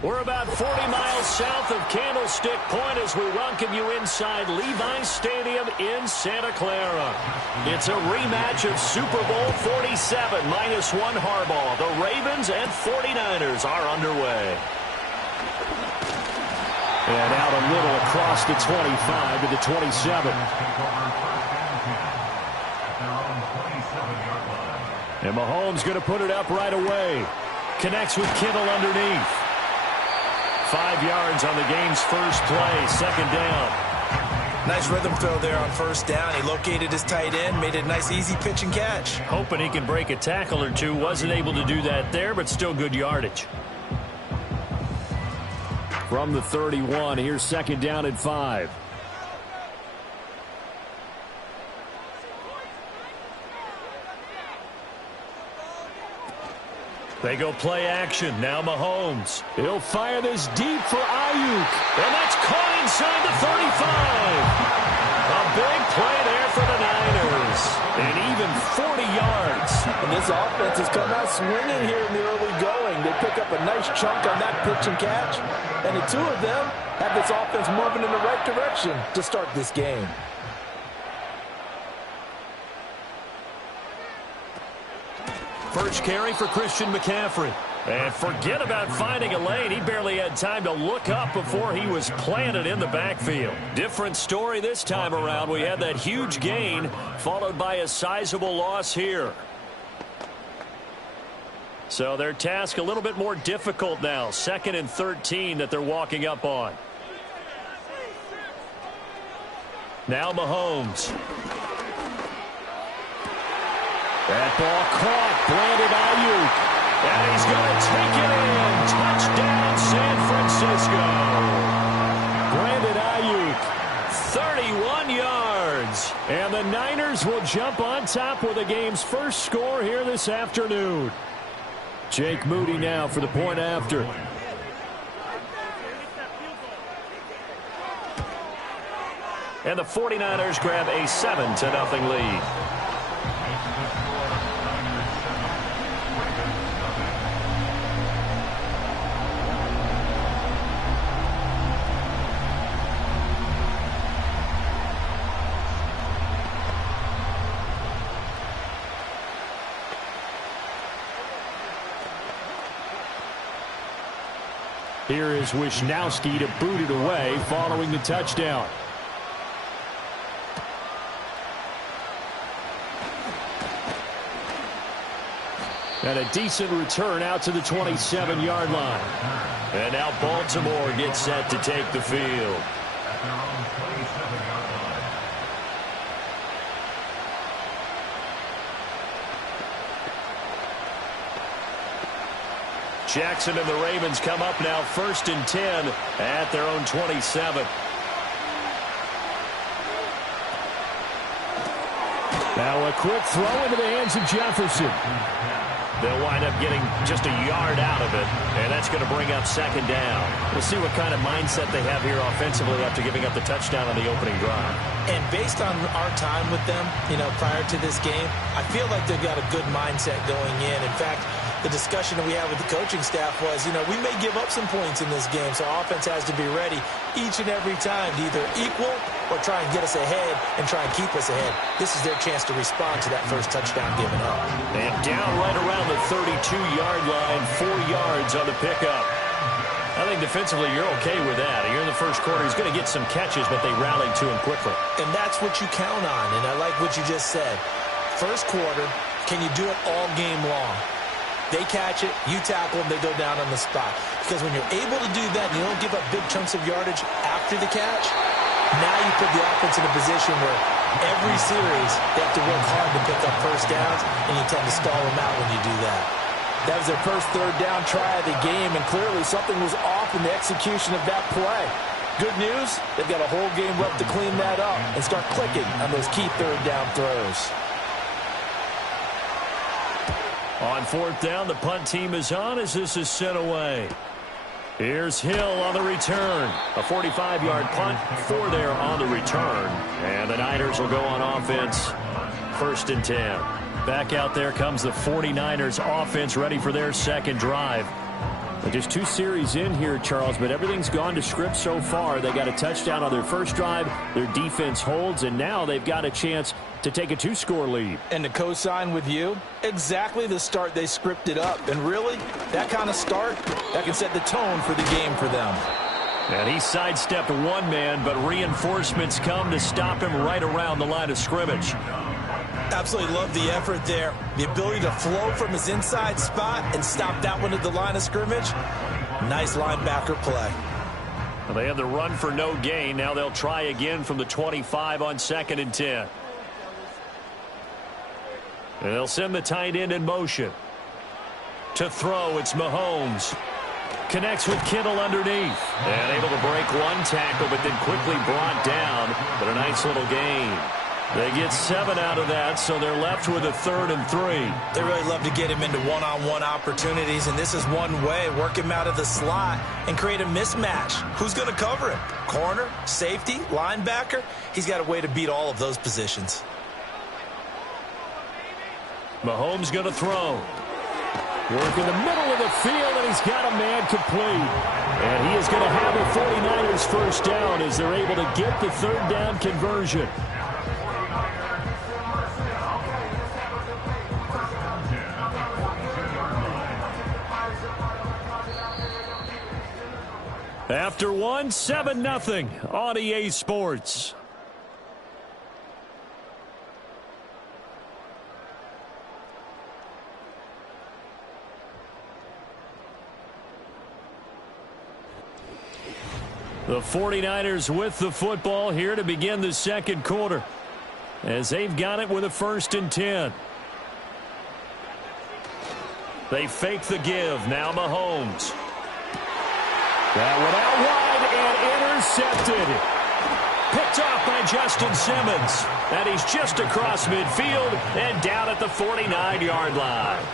We're about 40 miles south of Candlestick Point as we welcome you inside Levi's Stadium in Santa Clara. It's a rematch of Super Bowl 47 -1 Harbaugh. The Ravens and 49ers are underway. And out a little across the 25 to the 27. And Mahomes going to put it up right away. Connects with Kittle underneath. 5 yards on the game's first play, second down. Nice rhythm throw there on first down. He located his tight end, made it a nice easy pitch and catch. Hoping he can break a tackle or two. Wasn't able to do that there, but still good yardage. From the 31, here's second down at 5. They go play action. Now Mahomes. He'll fire this deep for Ayuk. And that's caught inside the 35. A big play there for the Niners. And even 40 yards. And this offense has come out swinging here in the early going. They pick up a nice chunk on that pitch and catch. And the two of them have this offense moving in the right direction to start this game. First carry for Christian McCaffrey. And forget about finding a lane. He barely had time to look up before he was planted in the backfield. Different story this time around. We had that huge gain followed by a sizable loss here. So their task a little bit more difficult now. 2nd and 13 that they're walking up on. Now Mahomes. That ball caught. Brandon Ayuk. And he's going to take it in. Touchdown, San Francisco. Brandon Ayuk, 31 yards. And the Niners will jump on top with the game's first score here this afternoon. Jake Moody now for the point after. And the 49ers grab a 7-0 lead. Here is Wisnowski to boot it away following the touchdown. And a decent return out to the 27-yard line. And now Baltimore gets set to take the field. Jackson and the Ravens come up now 1st and 10 at their own 27. Now a quick throw into the hands of Jefferson. They'll wind up getting just a yard out of it, and that's going to bring up 2nd down. We'll see what kind of mindset they have here offensively after giving up the touchdown on the opening drive. And based on our time with them, prior to this game, I feel like they've got a good mindset going in. In fact, the discussion that we had with the coaching staff was, we may give up some points in this game, so our offense has to be ready each and every time to either equal or try and get us ahead and try and keep us ahead. This is their chance to respond to that first touchdown given up. And down right around the 32-yard line, 4 yards on the pickup. I think defensively you're okay with that. You're in the first quarter. He's going to get some catches, but they rallied to him quickly. And that's what you count on, and I like what you just said. First quarter, can you do it all game long? They catch it, you tackle them, they go down on the spot. Because when you're able to do that and you don't give up big chunks of yardage after the catch, now you put the offense in a position where every series they have to work hard to pick up first downs, and you tend to stall them out when you do that. That was their first 3rd down try of the game, and clearly something was off in the execution of that play. Good news, they've got a whole game left to clean that up and start clicking on those key 3rd down throws. On 4th down, the punt team is on as this is sent away. Here's Hill on the return. A 45-yard punt, 4 there on the return. And the Niners will go on offense. 1st and 10. Back out there comes the 49ers offense ready for their second drive. Just 2 series in here, Charles, but everything's gone to script so far. They got a touchdown on their first drive. Their defense holds, and now they've got a chance to take a 2-score lead. And to co-sign with you, exactly the start they scripted up. And really, that kind of start, that can set the tone for the game for them. And he sidestepped one man, but reinforcements come to stop him right around the line of scrimmage. Absolutely love the effort there. The ability to flow from his inside spot and stop that one at the line of scrimmage. Nice linebacker play. Well, they had the run for no gain. Now they'll try again from the 25 on 2nd and 10. And they'll send the tight end in motion. To throw, it's Mahomes. Connects with Kittle underneath. And able to break one tackle, but then quickly brought down. But a nice little gain. They get 7 out of that, so they're left with a 3rd and 3. They really love to get him into one-on-one opportunities, and this is one way. Work him out of the slot and create a mismatch. Who's going to cover him? Corner, safety, linebacker? He's got a way to beat all of those positions. Mahomes going to throw. Work in the middle of the field, and he's got a man complete. And he is going to have the 49ers first down as they're able to get the 3rd down conversion. After 1, 7-0 on EA Sports. The 49ers with the football here to begin the 2nd quarter, as they've got it with a 1st and 10. They fake the give. Now Mahomes. That one out wide and intercepted. Picked off by Justin Simmons. And he's just across midfield and down at the 49-yard line.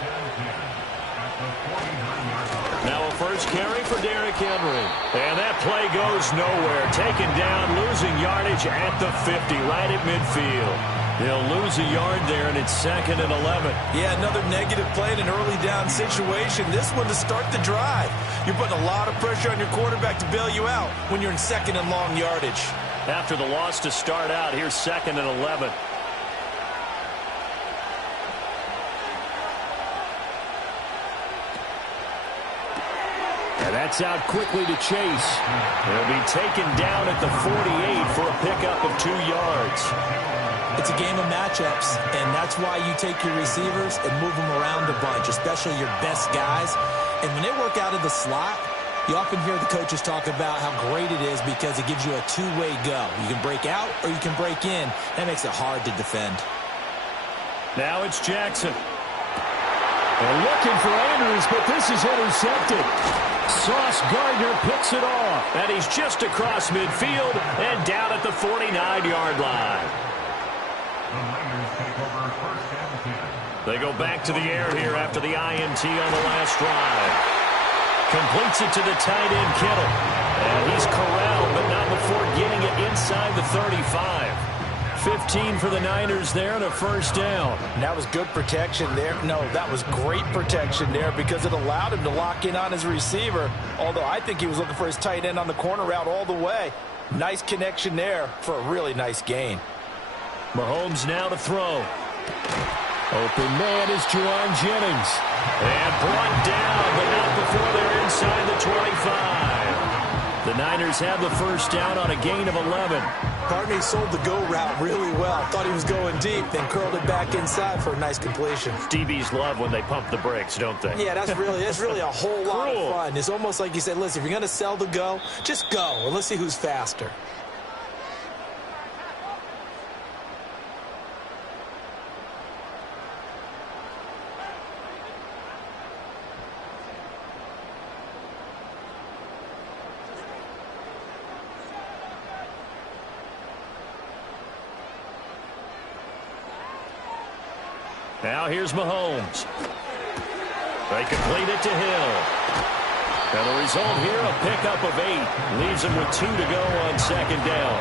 Now a first carry for Derrick Henry. And that play goes nowhere. Taken down, losing yardage at the 50, right at midfield. They'll lose a yard there, and it's 2nd and 11. Yeah, another negative play in an early down situation. This one to start the drive. You're putting a lot of pressure on your quarterback to bail you out when you're in 2nd and long yardage. After the loss to start out, here's 2nd and 11. And that's out quickly to Chase. He'll be taken down at the 48 for a pickup of 2 yards. It's a game of matchups, and that's why you take your receivers and move them around a bunch, especially your best guys. And when they work out of the slot, you often hear the coaches talk about how great it is because it gives you a two-way go. You can break out or you can break in. That makes it hard to defend. Now it's Jackson. They're looking for Andrews, but this is intercepted. Sauce Gardner picks it off, and he's just across midfield and down at the 49-yard line. They go back to the air here after the INT on the last drive. Completes it to the tight end, Kittle. And he's corralled, but not before getting it inside the 35. 15 for the Niners there and a first down. And that was good protection there. No, that was great protection there because it allowed him to lock in on his receiver, although I think he was looking for his tight end on the corner route all the way. Nice connection there for a really nice gain. Mahomes now to throw. Open man is Juwan Jennings. And brought down, but not before they're inside the 25. The Niners have the first down on a gain of 11. Partney sold the go route really well. Thought he was going deep, then curled it back inside for a nice completion. DBs love when they pump the brakes, don't they? Yeah, that's really a whole lot of fun. It's almost like you said, listen, if you're going to sell the go, just go, and let's see who's faster. Now here's Mahomes. They complete it to Hill. And the result here, a pickup of 8. Leaves him with 2 to go on second down.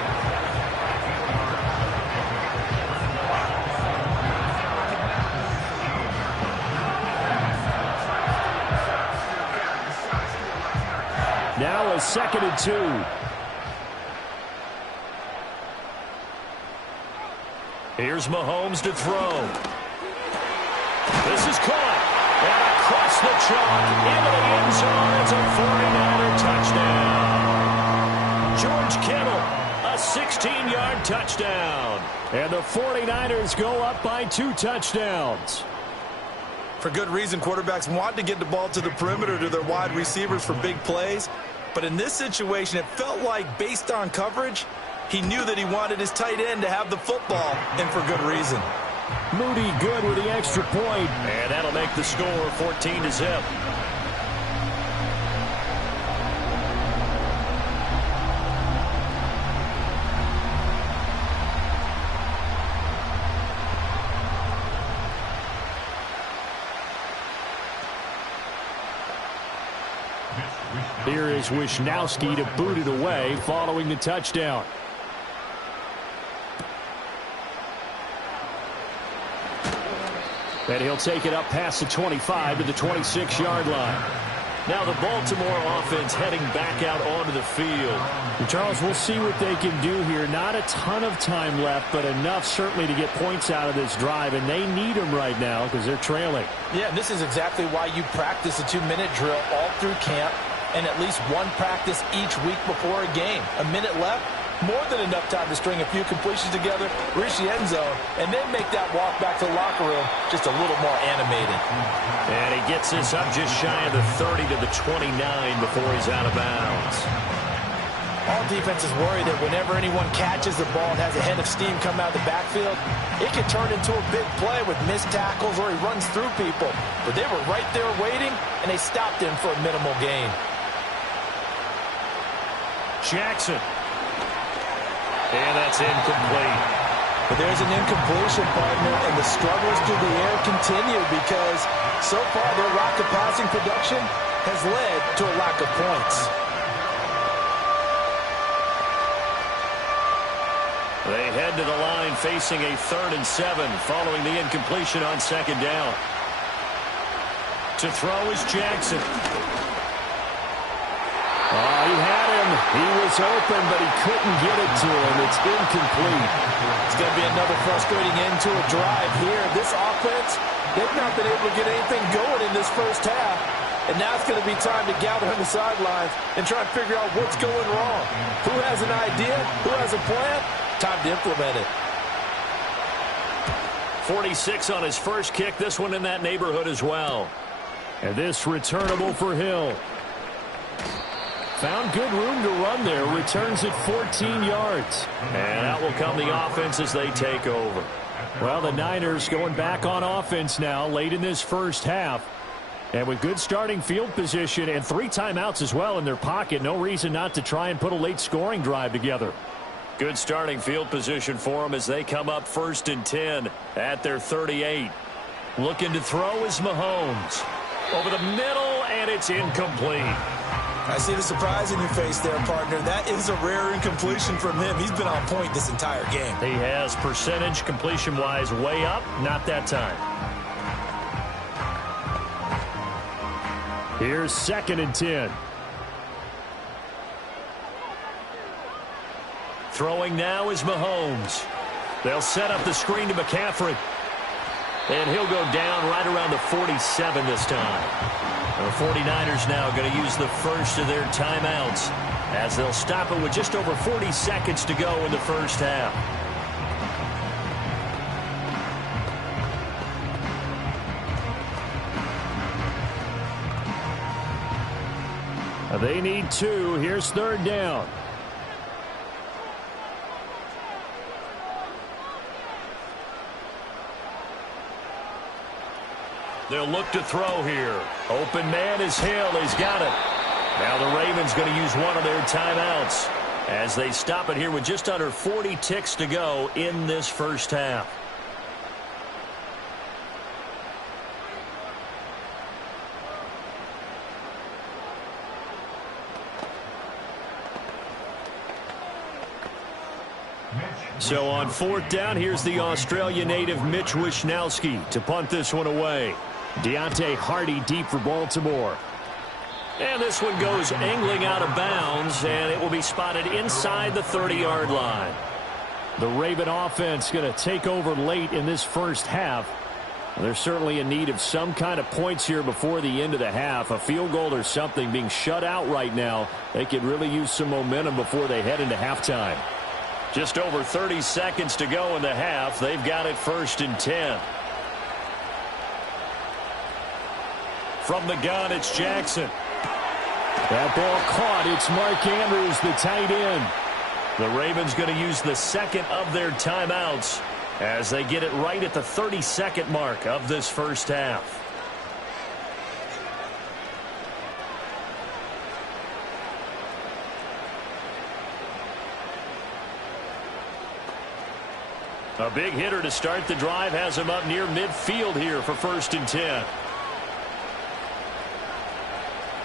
Now a 2nd and 2. Here's Mahomes to throw. This is caught. And across the chalk into the end zone. It's a 49er touchdown. George Kittle, a 16-yard touchdown. And the 49ers go up by 2 touchdowns. For good reason, quarterbacks want to get the ball to the perimeter to their wide receivers for big plays. But in this situation, it felt like, based on coverage, he knew that he wanted his tight end to have the football, and for good reason. Moody good with the extra point. And that'll make the score 14-0. Here is Wisnowski to boot it away following the touchdown. And he'll take it up past the 25 to the 26-yard line. Now the Baltimore offense heading back out onto the field. And Charles, we'll see what they can do here. Not a ton of time left, but enough certainly to get points out of this drive, and they need them right now because they're trailing. Yeah, and this is exactly why you practice a 2-minute drill all through camp and at least one practice each week before a game. A minute left, more than enough time to string a few completions together, reach the end zone, and then make that walk back to the locker room just a little more animated. And he gets this up just shy of the 30 to the 29 before he's out of bounds. All defenses worry that whenever anyone catches the ball and has a head of steam come out of the backfield, it can turn into a big play with missed tackles or he runs through people. But they were right there waiting, and they stopped him for a minimal gain. Jackson. And that's incomplete. But there's an incompletion, partner, and the struggles through the air continue because so far their lack of passing production has led to a lack of points. They head to the line facing a 3rd and 7 following the incompletion on 2nd down. To throw is Jackson. Oh, he had him. He was open, but he couldn't get it to him. It's incomplete. It's going to be another frustrating end to a drive here. This offense, they've not been able to get anything going in this first half. And now it's going to be time to gather on the sidelines and try and figure out what's going wrong. Who has an idea? Who has a plan? Time to implement it. 46 on his first kick. This one in that neighborhood as well. And this returnable for Hill. Found good room to run there. Returns it 14 yards. And out will come the offense as they take over. Well, the Niners going back on offense now late in this first half. And with good starting field position and 3 timeouts as well in their pocket, no reason not to try and put a late scoring drive together. Good starting field position for them as they come up 1st and 10 at their 38. Looking to throw is Mahomes. Over the middle, and it's incomplete. I see the surprise in your face there, partner. That is a rare incompletion from him. He's been on point this entire game. He has percentage completion-wise way up, not that time. Here's 2nd and 10. Throwing now is Mahomes. They'll set up the screen to McCaffrey. And he'll go down right around the 47 this time. The 49ers now going to use the first of their timeouts as they'll stop it with just over 40 seconds to go in the first half. They need 2. Here's 3rd down. They'll look to throw here. Open man is Hill. He's got it. Now the Ravens going to use one of their timeouts as they stop it here with just under 40 ticks to go in this first half. So on 4th down, here's the Australia native Mitch Wisnowski to punt this one away. Deontay Hardy deep for Baltimore. And this one goes angling out of bounds, and it will be spotted inside the 30-yard line. The Raven offense going to take over late in this first half. They're certainly in need of some kind of points here before the end of the half. A field goal or something, being shut out right now. They could really use some momentum before they head into halftime. Just over 30 seconds to go in the half. They've got it 1st and 10. From the gun, it's Jackson. That ball caught. It's Mark Andrews, the tight end. The Ravens going to use the second of their timeouts as they get it right at the 32nd mark of this first half. A big hitter to start the drive has him up near midfield here for 1st and 10.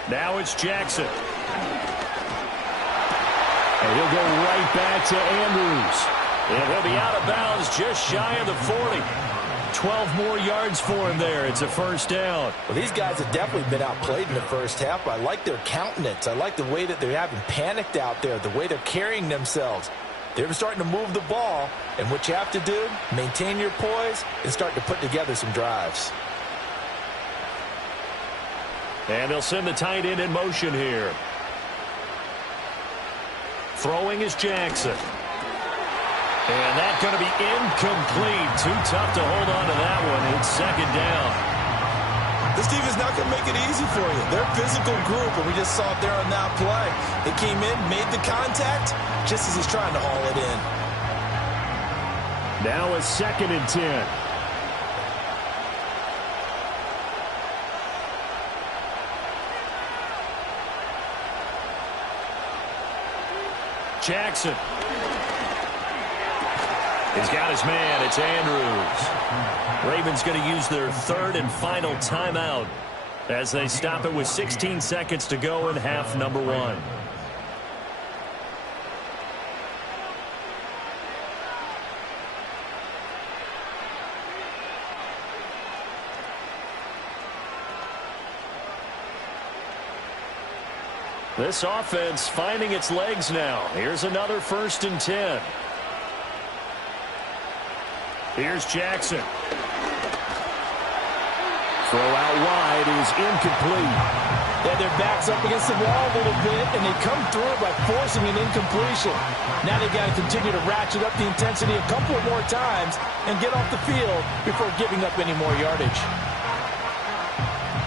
Now it's Jackson. And he'll go right back to Andrews. And he'll be out of bounds just shy of the 40. 12 more yards for him there. It's a 1st down. Well, these guys have definitely been outplayed in the first half. I like their countenance. I like the way that they haven't panicked out there, the way they're carrying themselves. They're starting to move the ball, and what you have to do, maintain your poise and start to put together some drives. And they'll send the tight end in motion here. Throwing is Jackson. And that's going to be incomplete. Too tough to hold on to that one. It's 2nd down. This team is not going to make it easy for you. They're a physical group, and we just saw it there on that play. They came in, made the contact, just as he's trying to haul it in. Now it's 2nd and 10. Jackson. He's got his man. It's Andrews. Ravens going to use their 3rd and final timeout as they stop it with 16 seconds to go in half number 1. This offense finding its legs now. Here's another 1st and 10. Here's Jackson. Throw out wide is incomplete. Yeah, their back's up against the wall a little bit, and they come through by forcing an incompletion. Now they've got to continue to ratchet up the intensity a couple of more times and get off the field before giving up any more yardage.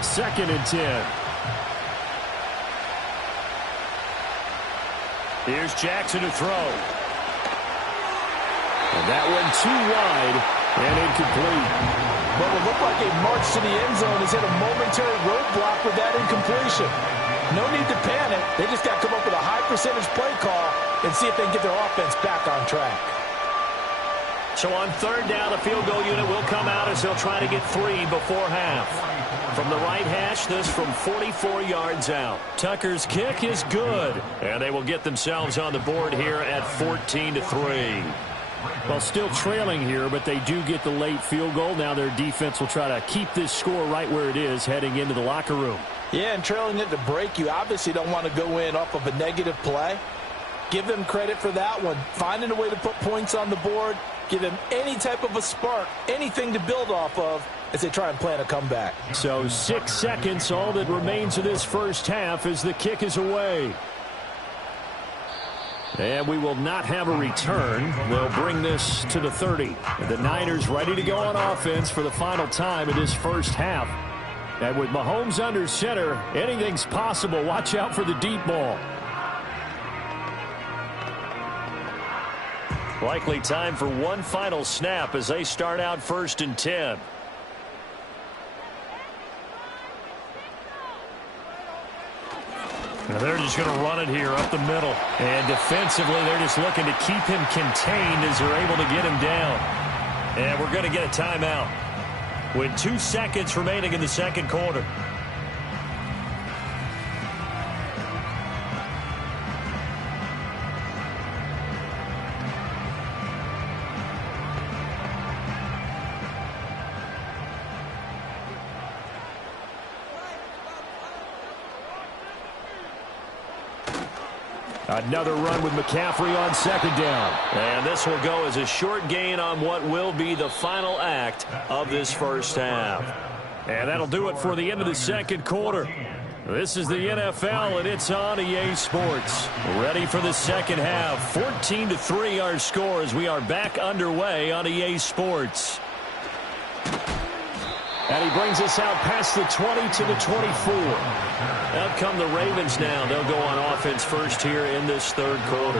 2nd and 10. Here's Jackson to throw. And that one too wide and incomplete. But it looked like a march to the end zone has hit a momentary roadblock with that incompletion. No need to panic. They just got to come up with a high percentage play call and see if they can get their offense back on track. So on 3rd down, the field goal unit will come out as they'll try to get 3 before half. From the right hash, this from 44 yards out. Tucker's kick is good. And they will get themselves on the board here at 14-3. Well, still trailing here, but they do get the late field goal. Now their defense will try to keep this score right where it is heading into the locker room. Yeah, and trailing at the break, you obviously don't want to go in off of a negative play. Give them credit for that one. Finding a way to put points on the board. Give them any type of a spark, anything to build off of as they try and plan a comeback. So 6 seconds, all that remains of this first half as the kick is away. And we will not have a return. They'll bring this to the 30. The Niners ready to go on offense for the final time in this first half. And with Mahomes under center, anything's possible. Watch out for the deep ball. Likely time for one final snap as they start out 1st and 10. Now they're just going to run it here up the middle. And defensively, they're just looking to keep him contained as they're able to get him down. And we're going to get a timeout with 2 seconds remaining in the second quarter. Another run with McCaffrey on second down. And this will go as a short gain on what will be the final act of this first half. And that'll do it for the end of the second quarter. This is the NFL, and it's on EA Sports. Ready for the second half. 14-3 our score as we are back underway on EA Sports. And he brings us out past the 20 to the 24. Out come the Ravens now. They'll go on offense first here in this third quarter.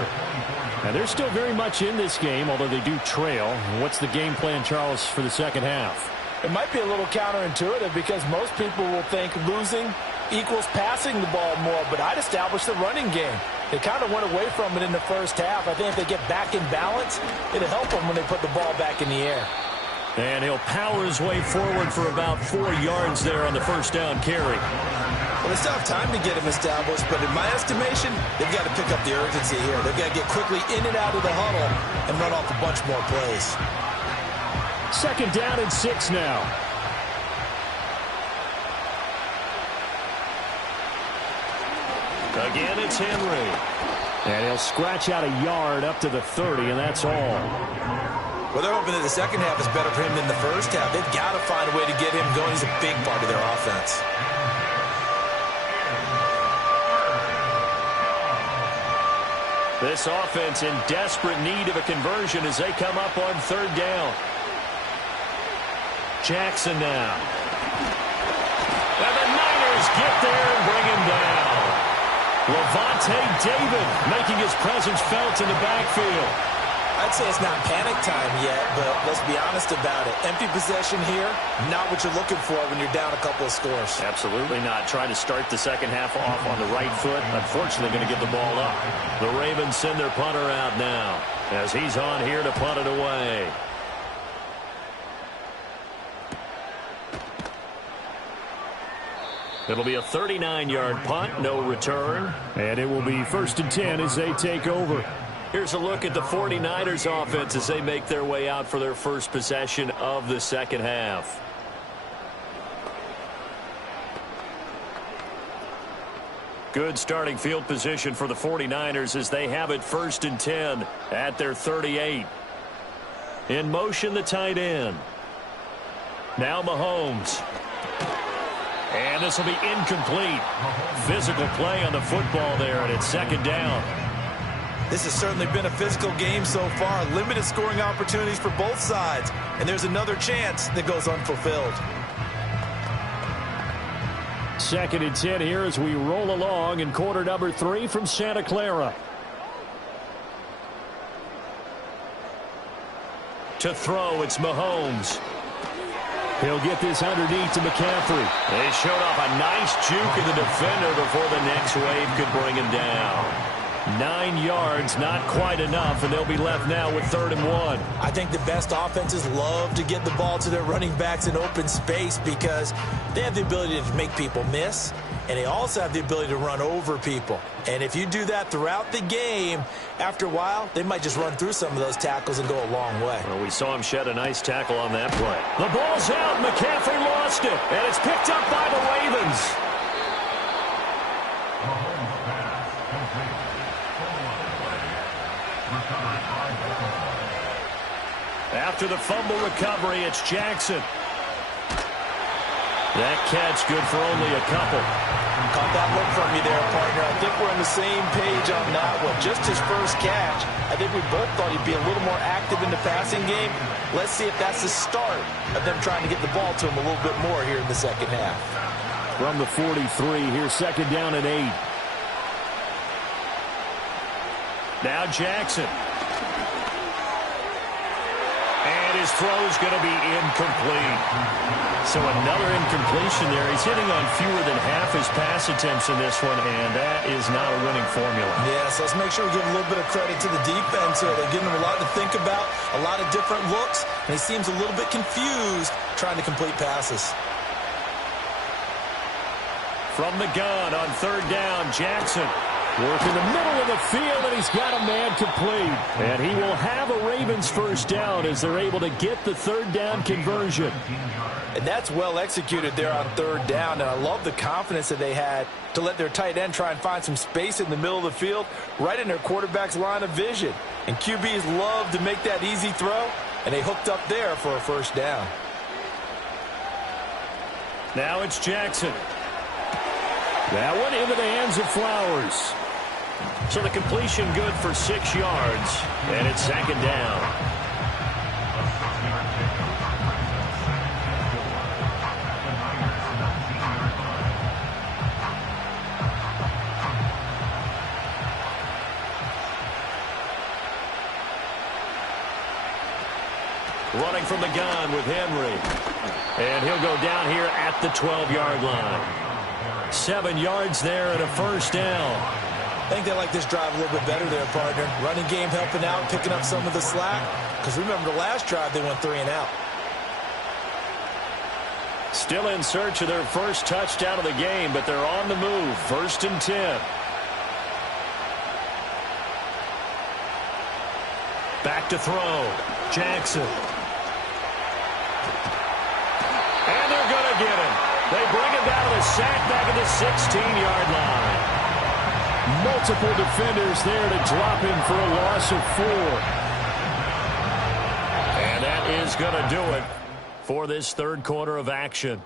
And they're still very much in this game, although they do trail. What's the game plan, Charles, for the second half? It might be a little counterintuitive because most people will think losing equals passing the ball more, but I'd establish the running game. They kind of went away from it in the first half. I think if they get back in balance, it'll help them when they put the ball back in the air. And he'll power his way forward for about 4 yards there on the first down carry. Well, they still have time to get him established, but in my estimation, they've got to pick up the urgency here. They've got to get quickly in and out of the huddle and run off a bunch more plays. Second down and 6 now. Again, it's Henry. And he'll scratch out a yard up to the 30, and that's all. Well, they're hoping that the second half is better for him than the first half. They've got to find a way to get him going. He's a big part of their offense. This offense in desperate need of a conversion as they come up on third down. Jackson now. And the Niners get there and bring him down. Levante David making his presence felt in the backfield. I'd say it's not panic time yet, but let's be honest about it. Empty possession here, not what you're looking for when you're down a couple of scores. Absolutely not. Trying to start the second half off on the right foot. Unfortunately, going to get the ball up. The Ravens send their punter out now as he's on here to punt it away. It'll be a 39-yard punt, no return. And it will be 1st and 10 as they take over. Here's a look at the 49ers offense as they make their way out for their first possession of the second half. Good starting field position for the 49ers as they have it 1st and 10 at their 38. In motion, the tight end. Now Mahomes. And this will be incomplete. Physical play on the football there, and it's second down. This has certainly been a physical game so far. Limited scoring opportunities for both sides. And there's another chance that goes unfulfilled. 2nd and 10 here as we roll along in quarter number 3 from Santa Clara. To throw, it's Mahomes. He'll get this underneath to McCaffrey. They showed off a nice juke of the defender before the next wave could bring him down. 9 yards, not quite enough, and they'll be left now with 3rd and 1. I think the best offenses love to get the ball to their running backs in open space because they have the ability to make people miss, and they also have the ability to run over people. And if you do that throughout the game, after a while, they might just run through some of those tackles and go a long way. Well, we saw him shed a nice tackle on that play. The ball's out. McCaffrey lost it, and it's picked up by the Ravens. After the fumble recovery, it's Jackson. That catch good for only a couple. Caught that look from you there, partner. I think we're on the same page on that one. Just his first catch. I think we both thought he'd be a little more active in the passing game. Let's see if that's the start of them trying to get the ball to him a little bit more here in the second half. From the 43, here's 2nd down and 8. Now Jackson. And his throw's going to be incomplete. So another incompletion there. He's hitting on fewer than half his pass attempts in this one, and that is not a winning formula. Yeah, so let's make sure we give a little bit of credit to the defense here. They're giving him a lot to think about, a lot of different looks, and he seems a little bit confused trying to complete passes. From the gun on 3rd down, Jackson. Work in the middle of the field, and he's got a man complete. And he will have a Ravens first down as they're able to get the third down conversion. And that's well executed there on third down, and I love the confidence that they had to let their tight end try and find some space in the middle of the field, right in their quarterback's line of vision. And QBs love to make that easy throw, and they hooked up there for a first down. Now it's Jackson. That one into the hands of Flowers. So the completion good for 6 yards, and it's second down. Running from the gun with Henry. And he'll go down here at the 12-yard line. 7 yards there and a first down. I think they like this drive a little bit better there, partner. Running game helping out, picking up some of the slack. Because remember the last drive, they went 3 and out. Still in search of their first touchdown of the game, but they're on the move. 1st and 10. Back to throw. Jackson. And they're going to get him. They bring him down to the sack back at the 16-yard line. Multiple defenders there to drop him for a loss of 4. And that is going to do it for this third quarter of action.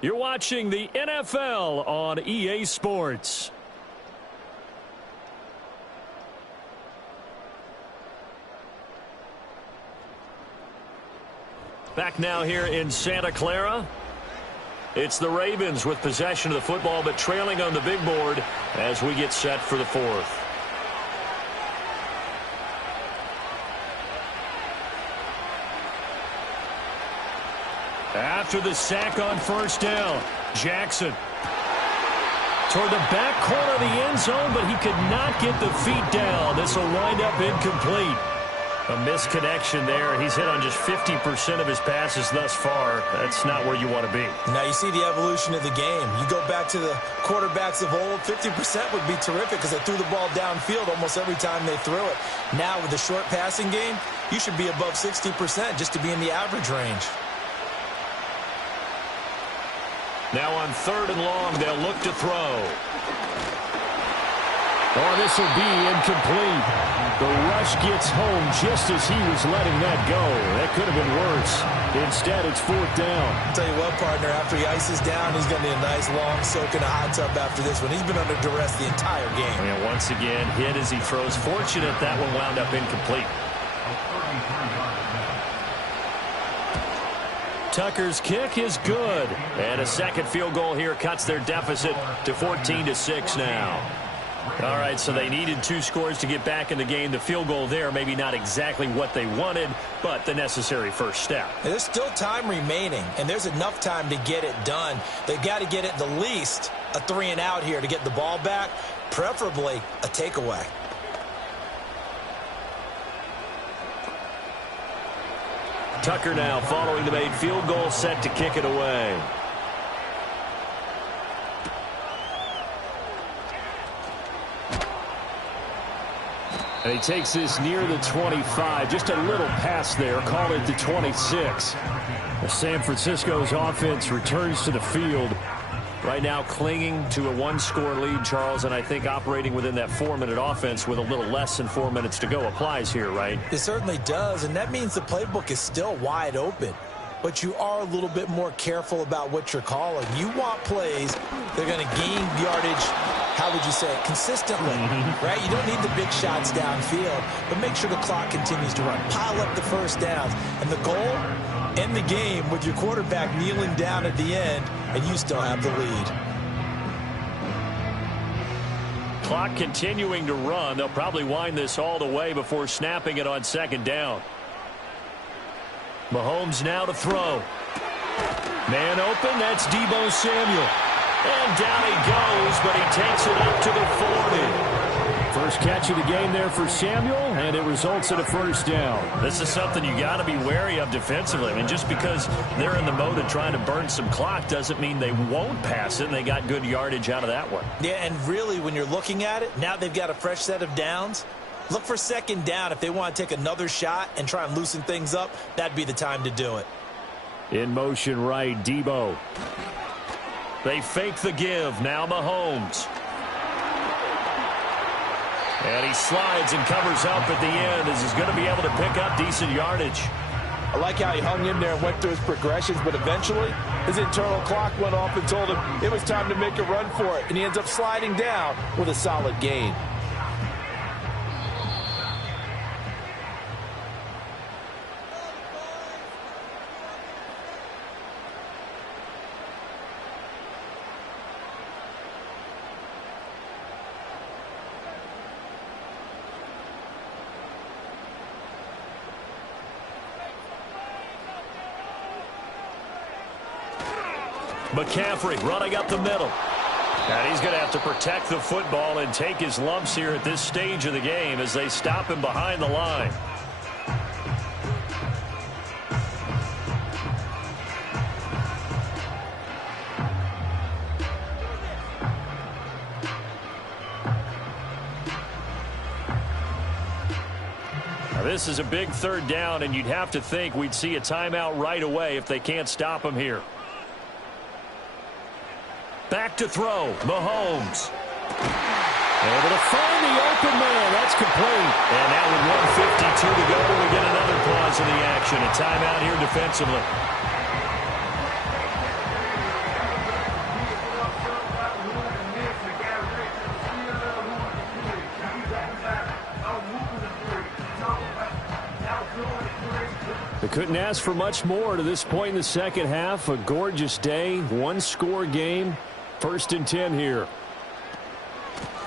You're watching the NFL on EA Sports. Back now here in Santa Clara. It's the Ravens with possession of the football, but trailing on the big board as we get set for the fourth. After the sack on first down, Jackson toward the back corner of the end zone, but he could not get the feet down. This will wind up incomplete. A misconnection there. He's hit on just 50% of his passes thus far. That's not where you want to be. Now you see the evolution of the game. You go back to the quarterbacks of old, 50% would be terrific because they threw the ball downfield almost every time they threw it. Now with the short passing game, you should be above 60% just to be in the average range. Now on 3rd and long, they'll look to throw. Oh, this will be incomplete. The rush gets home just as he was letting that go. That could have been worse. Instead, it's 4th down. I'll tell you what, partner, after he ices down, he's going to need a nice long soak in a hot tub after this one. He's been under duress the entire game. And once again, hit as he throws. Fortunate that one wound up incomplete. Tucker's kick is good. And a second field goal here cuts their deficit to 14-6 now. All right, so they needed 2 scores to get back in the game. The field goal there, maybe not exactly what they wanted, but the necessary first step. And there's still time remaining, and there's enough time to get it done. They've got to get at the least a 3 and out here to get the ball back, preferably a takeaway. Tucker now following the made field goal, set to kick it away. And he takes this near the 25. Just a little pass there. Call it the 26. San Francisco's offense returns to the field. Right now clinging to a 1-score lead, Charles, and I think operating within that 4-minute offense with a little less than 4 minutes to go applies here, right? It certainly does, and that means the playbook is still wide open. But you are a little bit more careful about what you're calling. You want plays that are going to gain yardage, how would you say it, consistently, right? You don't need the big shots downfield, but make sure the clock continues to run. Pile up the first downs. And the goal, end the game with your quarterback kneeling down at the end, and you still have the lead. Clock continuing to run. They'll probably wind this all the way before snapping it on 2nd down. Mahomes now to throw. Man open, that's Deebo Samuel. And down he goes, but he takes it up to the 40. First catch of the game there for Samuel, and it results in a first down. This is something you got to be wary of defensively. I mean, just because they're in the mode of trying to burn some clock doesn't mean they won't pass it, and they got good yardage out of that one. Yeah, and really, when you're looking at it, now they've got a fresh set of downs. Look for second down. If they want to take another shot and try and loosen things up, that'd be the time to do it. In motion right, Debo. They fake the give. Now Mahomes. And he slides and covers up at the end as he's going to be able to pick up decent yardage. I like how he hung in there and went through his progressions, but eventually his internal clock went off and told him it was time to make a run for it, and he ends up sliding down with a solid gain. McCaffrey running up the middle. And he's going to have to protect the football and take his lumps here at this stage of the game as they stop him behind the line. Now, this is a big third down, and you'd have to think we'd see a timeout right away if they can't stop him here. Back to throw, Mahomes. Able to find the open man. That's complete. And now with 1:52 to go, we get another pause in the action. A timeout here defensively. They couldn't ask for much more to this point in the second half. A gorgeous day, one-score game. 1st and 10 here.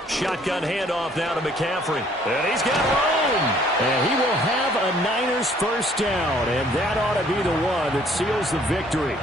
Shotgun handoff now to McCaffrey. And he's got room. And he will have a Niners first down. And that ought to be the one that seals the victory.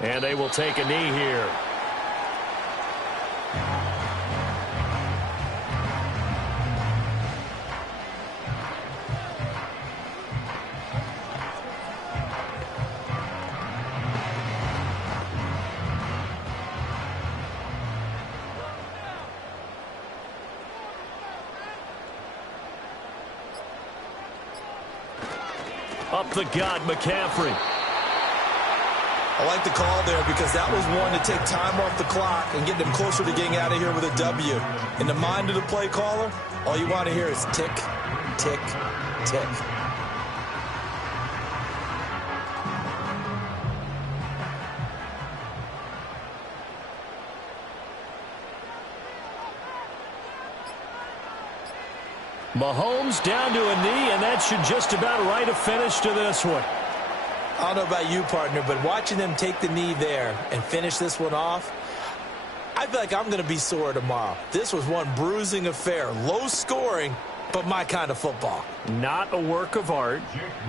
And they will take a knee here. Up the gut, McCaffrey. I like the call there because that was one to take time off the clock and get them closer to getting out of here with a W. In the mind of the play caller, all you want to hear is tick, tick, tick. Mahomes down to a knee, and that should just about write a finish to this one. I don't know about you, partner, but watching them take the knee there and finish this one off, I feel like I'm going to be sore tomorrow. This was one bruising affair. Low scoring, but my kind of football. Not a work of art,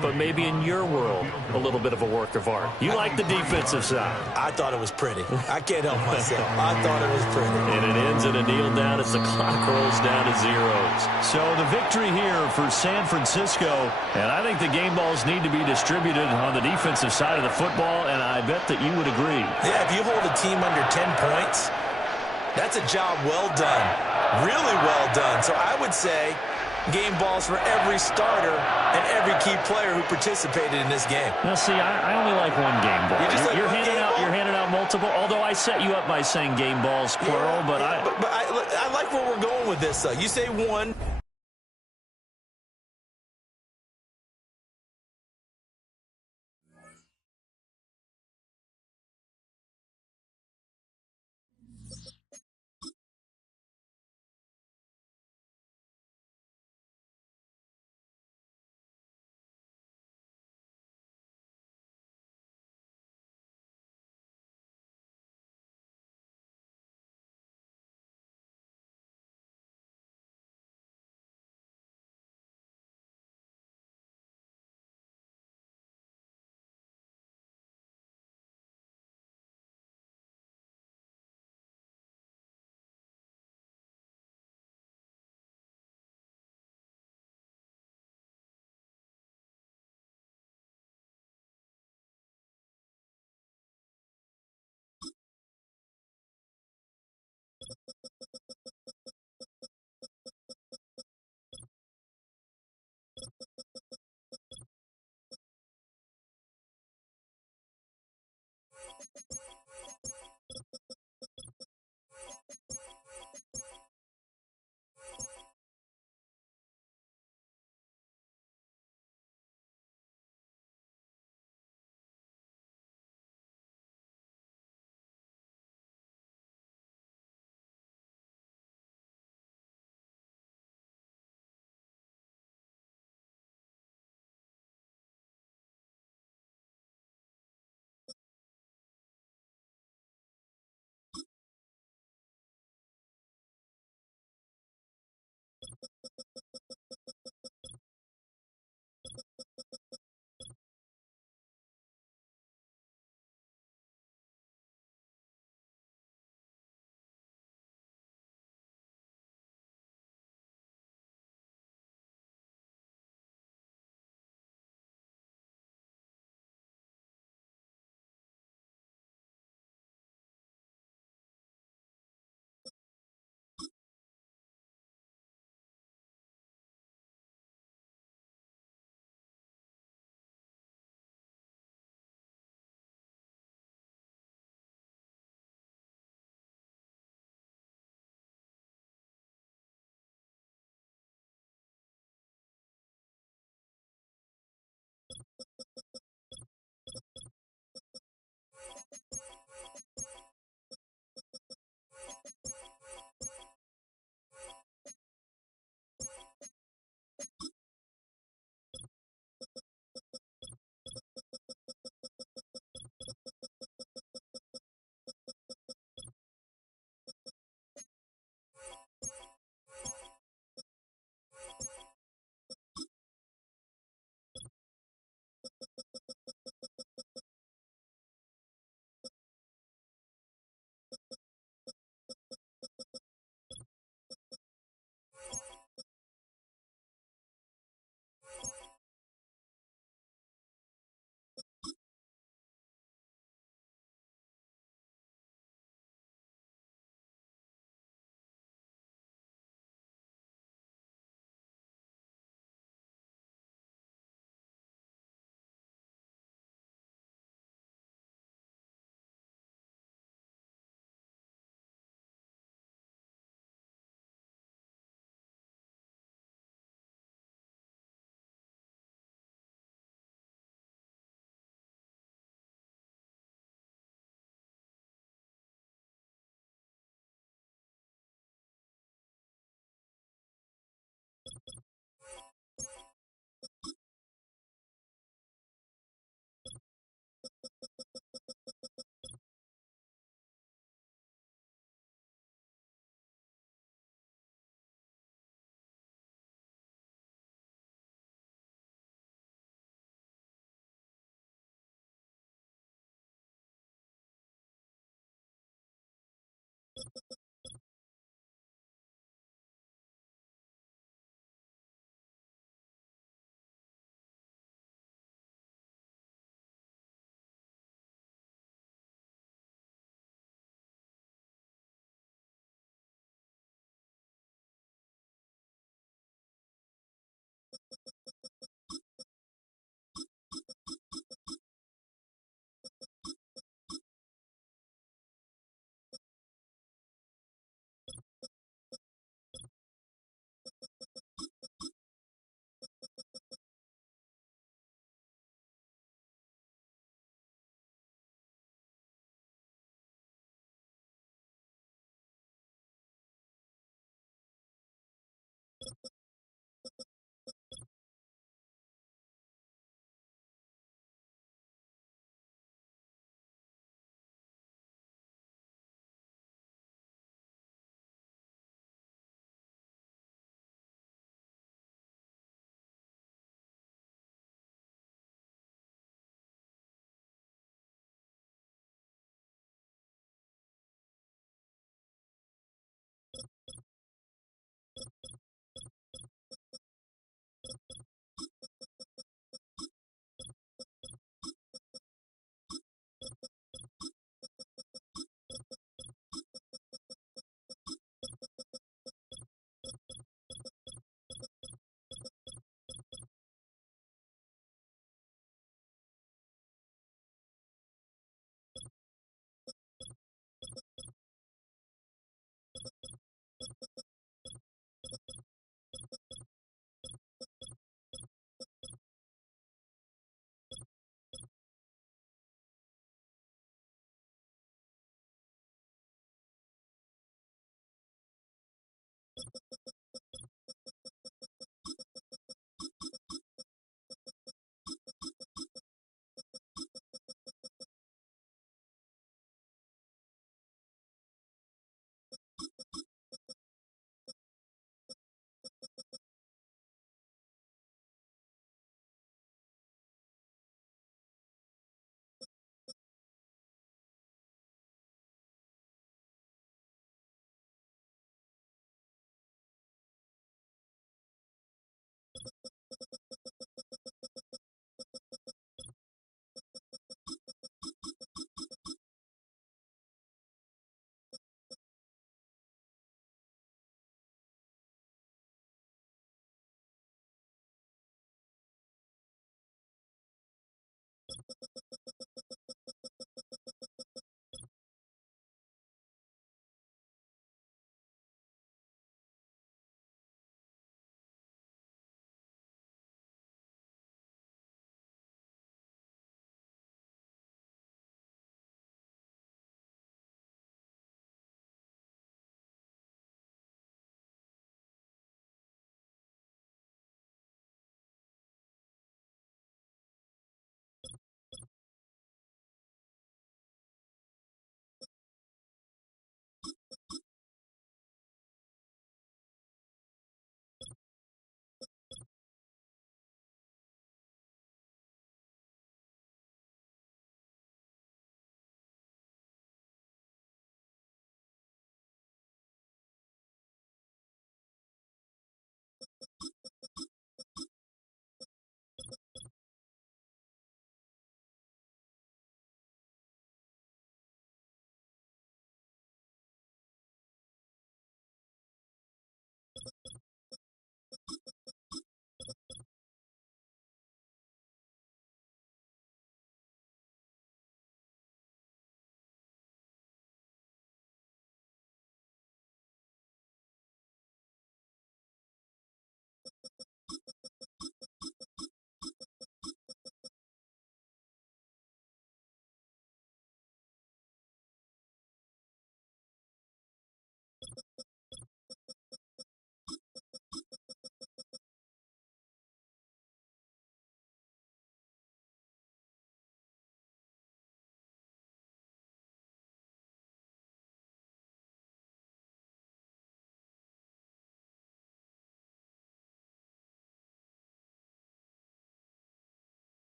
but maybe in your world, a little bit of a work of art. You like the defensive side. I thought it was pretty. I can't help myself. I thought it was pretty. And it ends in a kneel down as the clock rolls down to zeros. So the victory here for San Francisco. And I think the game balls need to be distributed on the defensive side of the football, and I bet that you would agree. Yeah, if you hold a team under 10 points, that's a job well done. Really well done. So I would say game balls for every starter and every key player who participated in this game. Now, see, I only like one game ball. You're handing out multiple, although I set you up by saying game balls, plural, but I like where we're going with this, though. You say one.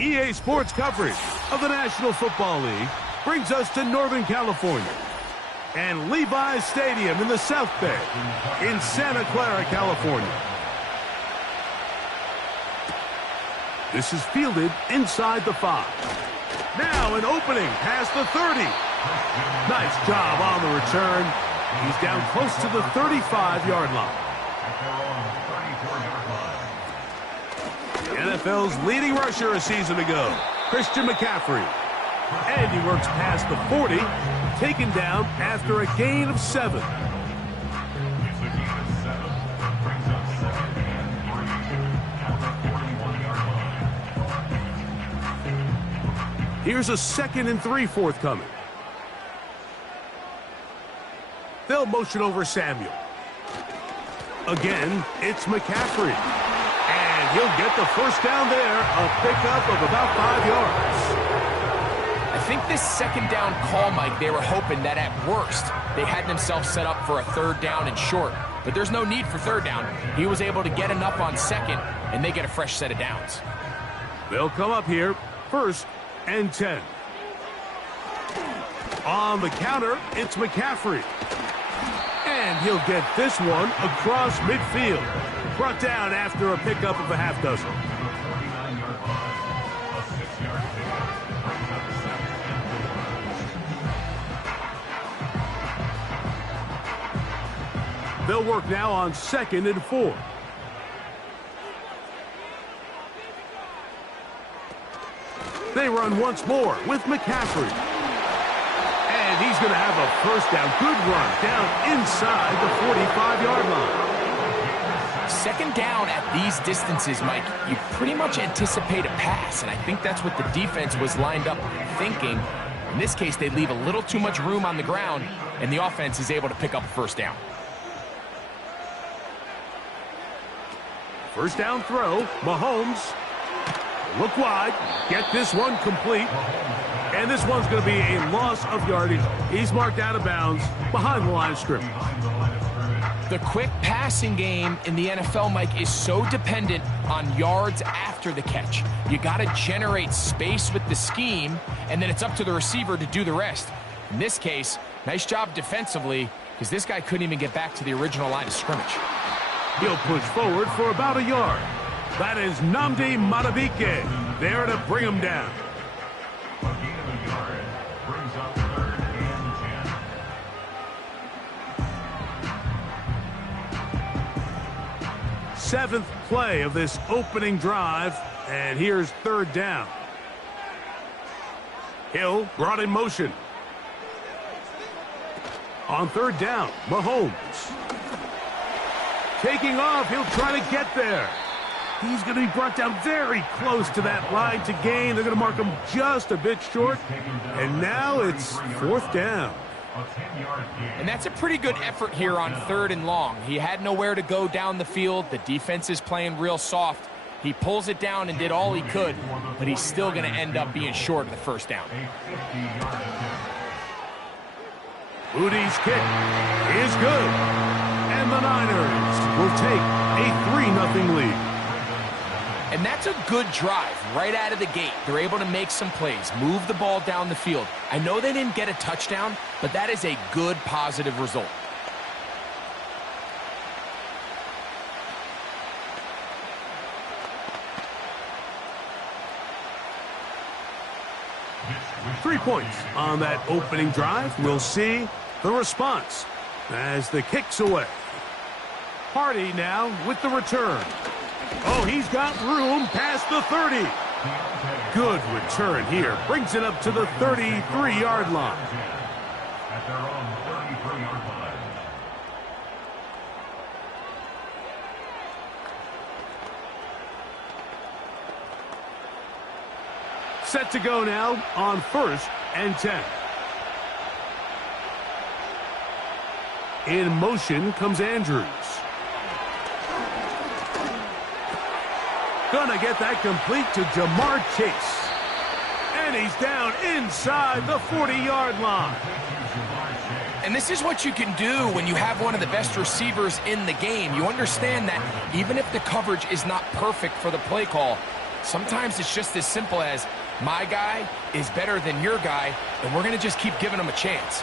EA Sports coverage of the National Football League brings us to Northern California and Levi's Stadium in the South Bay in Santa Clara, California. This is fielded inside the 5. Now an opening past the 30. Nice job on the return. He's down close to the 35-yard line. The NFL's leading rusher a season ago, Christian McCaffrey. And he works past the 40, taken down after a gain of 7. Here's a 2nd and 3 forthcoming. They'll motion over Samuel. Again, it's McCaffrey. And he'll get the first down there, a pickup of about 5 yards. I think this 2nd down call, Mike, they were hoping that at worst they had themselves set up for a 3rd down and short. But there's no need for 3rd down. He was able to get enough on 2nd, and they get a fresh set of downs. They'll come up here, 1st and 10. On the counter, it's McCaffrey. And he'll get this one across midfield. Brought down after a pickup of a half dozen. They'll work now on 2nd and 4. They run once more with McCaffrey. And he's going to have a first down. Good run down inside the 45-yard line. 2nd down at these distances, Mike, you pretty much anticipate a pass, and I think that's what the defense was lined up thinking. In this case, they leave a little too much room on the ground, and the offense is able to pick up a first down. First down throw, Mahomes. Look wide, get this one complete. And this one's going to be a loss of yardage. He's marked out of bounds behind the line of scrimmage. The quick passing game in the NFL, Mike, is so dependent on yards after the catch. You got to generate space with the scheme, and then it's up to the receiver to do the rest. In this case, nice job defensively, because this guy couldn't even get back to the original line of scrimmage. He'll push forward for about a yard. That is Nnamdi Madubuike there to bring him down. Seventh play of this opening drive, and here's 3rd down. Hill brought in motion. On 3rd down, Mahomes. Taking off, he'll try to get there. He's going to be brought down very close to that line to gain. They're going to mark him just a bit short. And now it's 4th down. And that's a pretty good effort here on 3rd and long. He had nowhere to go down the field. The defense is playing real soft. He pulls it down and did all he could, but he's still going to end up being short of the first down. Udi's kick is good. And the Niners will take a 3-0 lead. And that's a good drive right out of the gate. They're able to make some plays, move the ball down the field. I know they didn't get a touchdown, but that is a good, positive result. Three points on that opening drive. We'll see the response as the kick's away. Hardy now with the return. Oh, he's got room past the 30. Good return here. Brings it up to the 33-yard line. At their own 33-yard line. Set to go now on 1st and 10. In motion comes Andrews. Gonna get that complete to Jamar Chase. And he's down inside the 40-yard line. And this is what you can do when you have one of the best receivers in the game. You understand that even if the coverage is not perfect for the play call, Sometimes it's just as simple as, my guy is better than your guy, and we're going to just keep giving him a chance.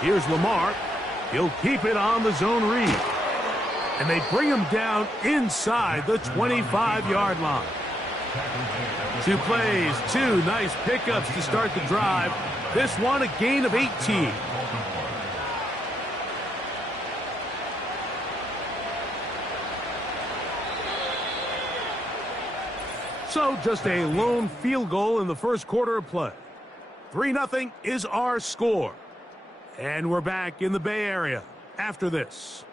Here's Lamar. He'll keep it on the zone read. And they bring him down inside the 25-yard line. 2 plays, 2 nice pickups to start the drive. This one a gain of 18. So just a lone field goal in the first quarter of play. 3-0 is our score. And we're back in the Bay Area after this.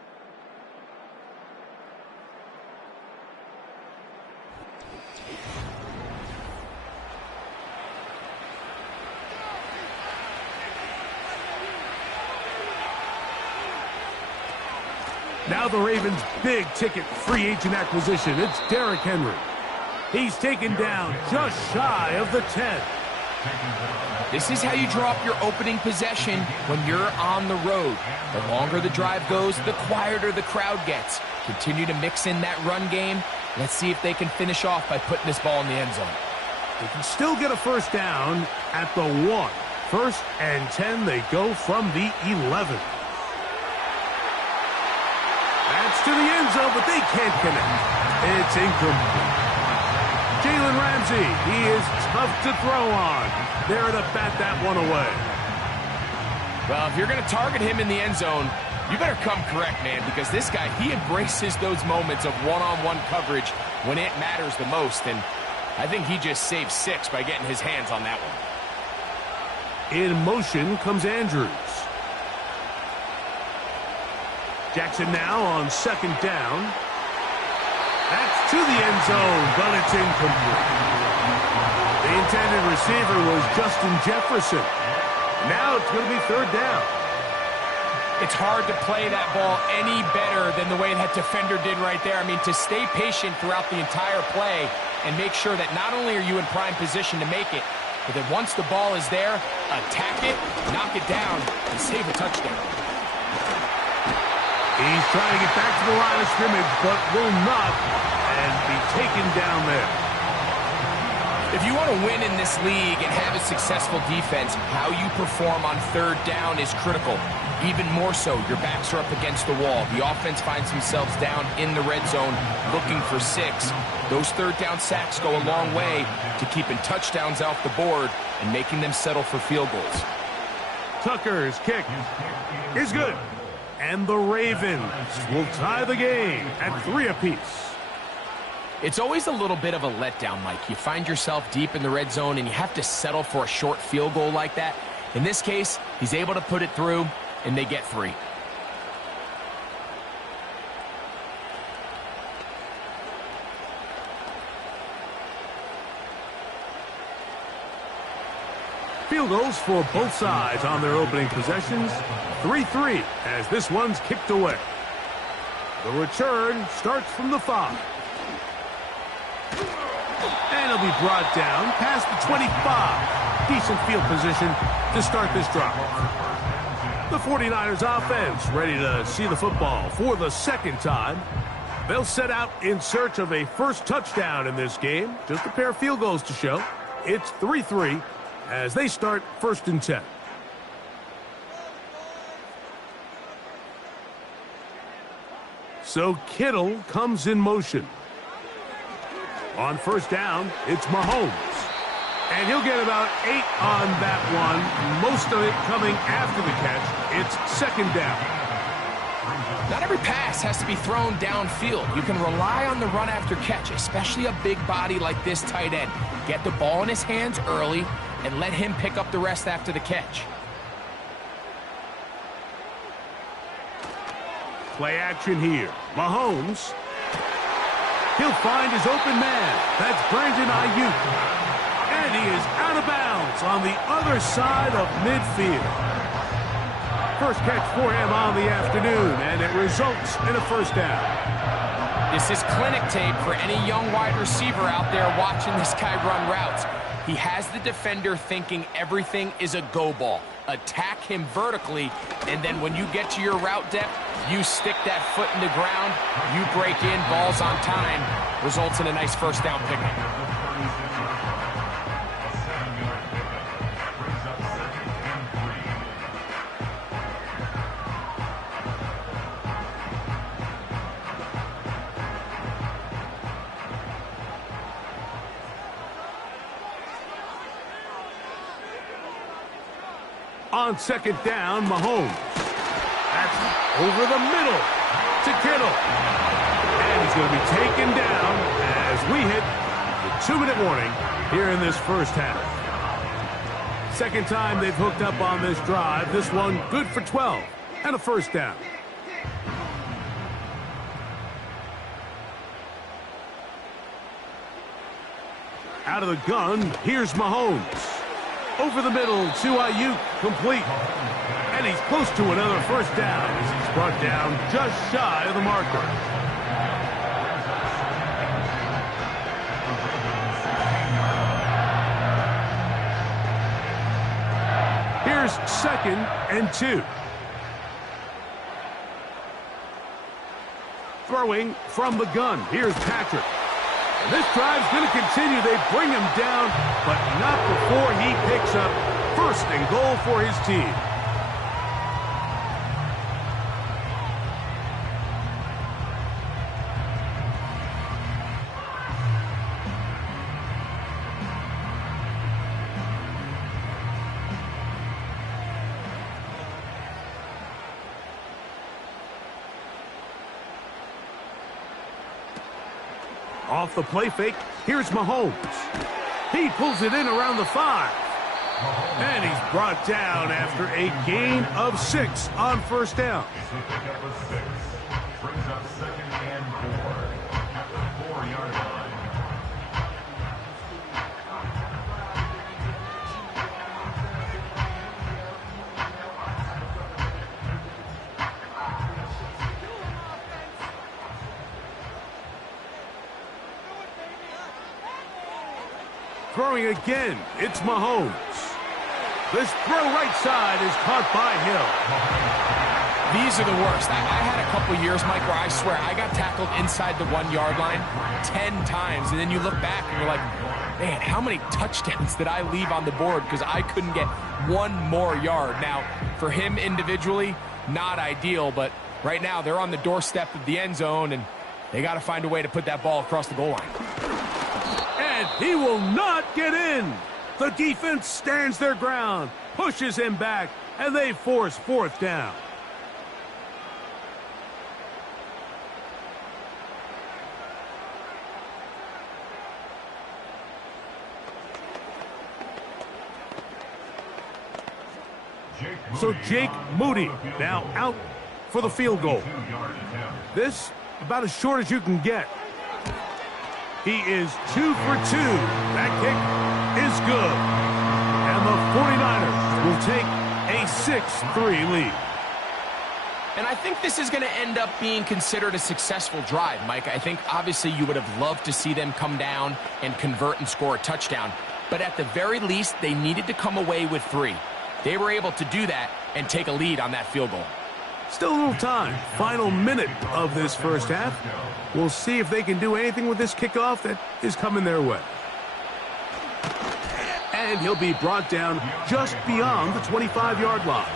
Now the Ravens' big-ticket free agent acquisition. It's Derrick Henry. He's taken down just shy of the 10. This is how you draw up your opening possession when you're on the road. The longer the drive goes, the quieter the crowd gets. Continue to mix in that run game. Let's see if they can finish off by putting this ball in the end zone. They can still get a first down at the 1. 1st and 10, they go from the 11. That's to the end zone, but they can't connect. It's incomplete. Jalen Ramsey, he is tough to throw on. There to bat that one away. Well, if you're going to target him in the end zone, you better come correct, man, because this guy, he embraces those moments of one-on-one coverage when it matters the most, and I think he just saved 6 by getting his hands on that one. In motion comes Andrews. Jackson now on 2nd down. That's to the end zone, but it's incomplete. The intended receiver was Justin Jefferson. Now it's going to be 3rd down. It's hard to play that ball any better than the way that defender did right there. I mean, to stay patient throughout the entire play and make sure that not only are you in prime position to make it, but that once the ball is there, attack it, knock it down, and save a touchdown. He's trying to get back to the line of scrimmage, but will not, and be taken down there. If you want to win in this league and have a successful defense, how you perform on 3rd down is critical. Even more so, your backs are up against the wall. The offense finds themselves down in the red zone looking for 6. Those 3rd down sacks go a long way to keeping touchdowns off the board and making them settle for field goals. Tucker's kick is good. And the Ravens will tie the game at 3 apiece. It's always a little bit of a letdown, Mike. You find yourself deep in the red zone and you have to settle for a short field goal like that. In this case, he's able to put it through, and they get 3. Field goals for both sides on their opening possessions. 3-3 as this one's kicked away. The return starts from the 5. And it'll be brought down past the 25. Decent field position to start this drive. The 49ers offense ready to see the football for the 2nd time. They'll set out in search of a first touchdown in this game. Just a pair of field goals to show. It's 3-3 as they start 1st and 10. So Kittle comes in motion. On 1st down, it's Mahomes. And he'll get about 8 on that one. Most of it coming after the catch. It's 2nd down. Not every pass has to be thrown downfield. You can rely on the run after catch, especially a big body like this tight end. Get the ball in his hands early and let him pick up the rest after the catch. Play action here. Mahomes. He'll find his open man. That's Brandon Ayuk. And he is out of bounds on the other side of midfield. First catch for him on the afternoon, and it results in a 1st down. This is clinic tape for any young wide receiver out there watching this guy run routes. He has the defender thinking everything is a go ball. Attack him vertically, and then when you get to your route depth, you stick that foot in the ground, you break in, balls on time, results in a nice first down pickup. On second down, Mahomes. That's over the middle to Kittle. And he's going to be taken down as we hit the 2-minute warning here in this first half. Second time they've hooked up on this drive. This one good for 12 and a first down. Out of the gun, here's Mahomes. Over the middle to Ayuk, complete. And he's close to another first down as he's brought down just shy of the marker. Here's 2nd and 2. Throwing from the gun. Here's Patrick. And this drive's going to continue. They bring him down, but not before he picks up 1st and goal for his team. Off the play fake, here's Mahomes. He pulls it in around the 5. And he's brought down after a gain of 6 on first down. Brings up 2nd and 4 at the 4-yard line. Throwing again, it's Mahomes. This throw right side is caught by Hill. These are the worst. I had a couple years, Mike, where I swear I got tackled inside the 1-yard line 10 times, and then you look back and you're like, man, how many touchdowns did I leave on the board because I couldn't get one more yard? Now, for him individually, not ideal, but right now they're on the doorstep of the end zone, and they got to find a way to put that ball across the goal line. And he will not get in. The defense stands their ground, pushes him back, and they force 4th down. So Jake Moody now out for the field goal. This about as short as you can get. He is 2 for 2. That kick is good. And the 49ers will take a 6-3 lead. And I think this is going to end up being considered a successful drive, Mike. I think obviously you would have loved to see them come down and convert and score a touchdown. But at the very least, they needed to come away with 3. They were able to do that and take a lead on that field goal. Still a little time. Final minute of this first half. We'll see if they can do anything with this kickoff that is coming their way. And he'll be brought down just beyond the 25-yard line.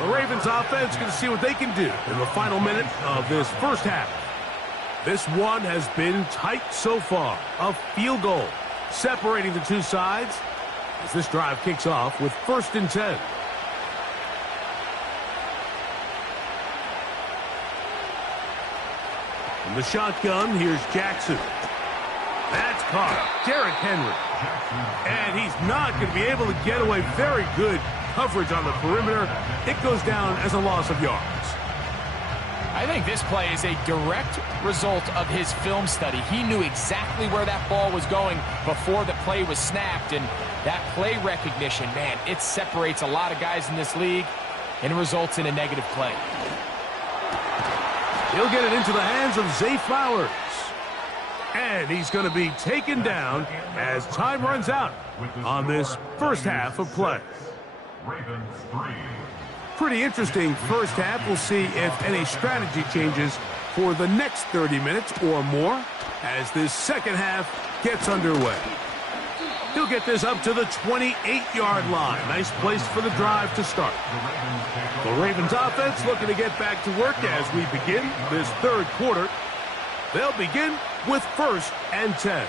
The Ravens offense going to see what they can do in the final minute of this first half. This one has been tight so far. A field goal separating the two sides as this drive kicks off with 1st and 10. From the shotgun, here's Jackson. That's caught. Derrick Henry. And he's not going to be able to get away. Very good coverage on the perimeter. It goes down as a loss of yards. I think this play is a direct result of his film study. He knew exactly where that ball was going before the play was snapped. And that play recognition, man, it separates a lot of guys in this league and results in a negative play. He'll get it into the hands of Zay Flowers. And he's going to be taken down as time runs out on this first half of play. Ravens 3. Pretty interesting first half. We'll see if any strategy changes for the next 30 minutes or more as this second half gets underway. He'll get this up to the 28-yard line. Nice place for the drive to start. The Ravens offense looking to get back to work as we begin this third quarter. They'll begin with 1st and 10.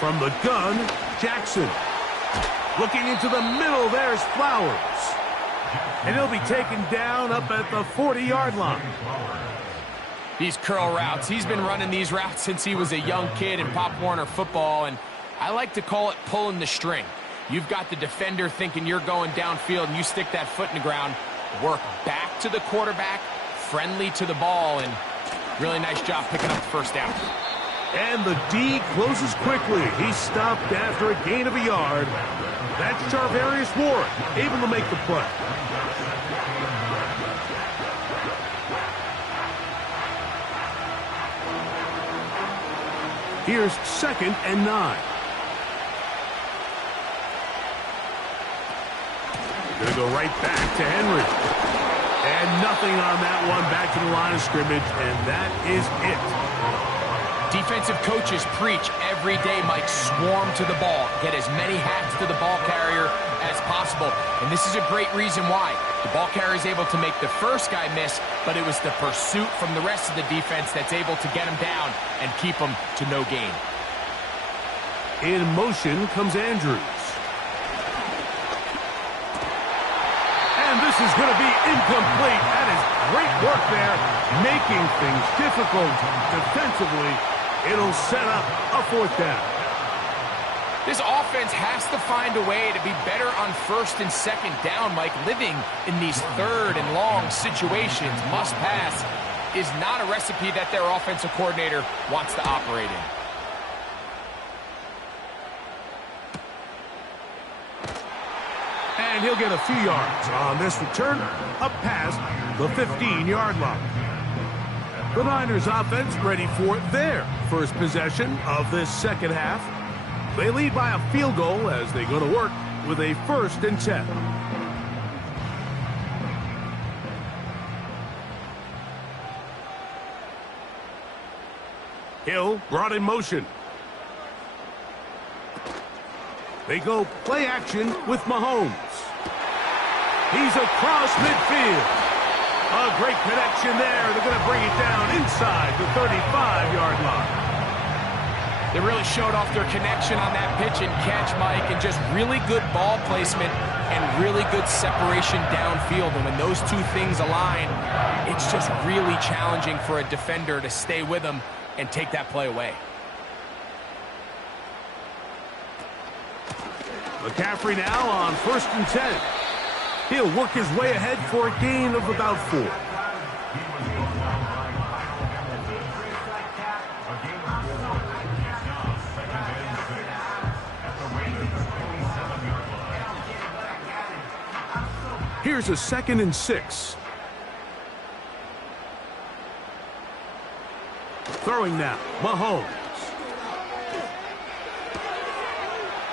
From the gun, Jackson. Looking into the middle, there's Flowers. And he'll be taken down up at the 40-yard line. These curl routes, he's been running these routes since he was a young kid in Pop Warner football, and I like to call it pulling the string. You've got the defender thinking you're going downfield, and you stick that foot in the ground, work back to the quarterback, friendly to the ball, and really nice job picking up the first down. And the D closes quickly. He's stopped after a gain of a yard. That's Charvarius Ward, able to make the play. Here's 2nd and 9. Gonna go right back to Henry. And nothing on that one, back to the line of scrimmage, and that is it. Defensive coaches preach every day, Mike, swarm to the ball. Get as many hats to the ball carrier as possible. And this is a great reason why. The ball carrier is able to make the first guy miss, but it was the pursuit from the rest of the defense that's able to get him down and keep him to no gain. In motion comes Andrews. And this is going to be incomplete. That is great work there, making things difficult defensively. It'll set up a 4th down. This offense has to find a way to be better on 1st and 2nd down, Mike. Living in these 3rd and long situations, must pass, is not a recipe that their offensive coordinator wants to operate in. And he'll get a few yards on this return, up past the 15-yard line. The Niners offense ready for their first possession of this second half. They lead by a field goal as they go to work with a 1st and 10. Hill brought in motion. They go play action with Mahomes. He's across midfield. A great connection there. They're going to bring it down inside the 35-yard line. They really showed off their connection on that pitch and catch, Mike, and just really good ball placement and really good separation downfield. And when those two things align, it's just really challenging for a defender to stay with them and take that play away. McCaffrey now on 1st and 10. He'll work his way ahead for a gain of about 4. Here's a 2nd and 6. Throwing now, Mahomes.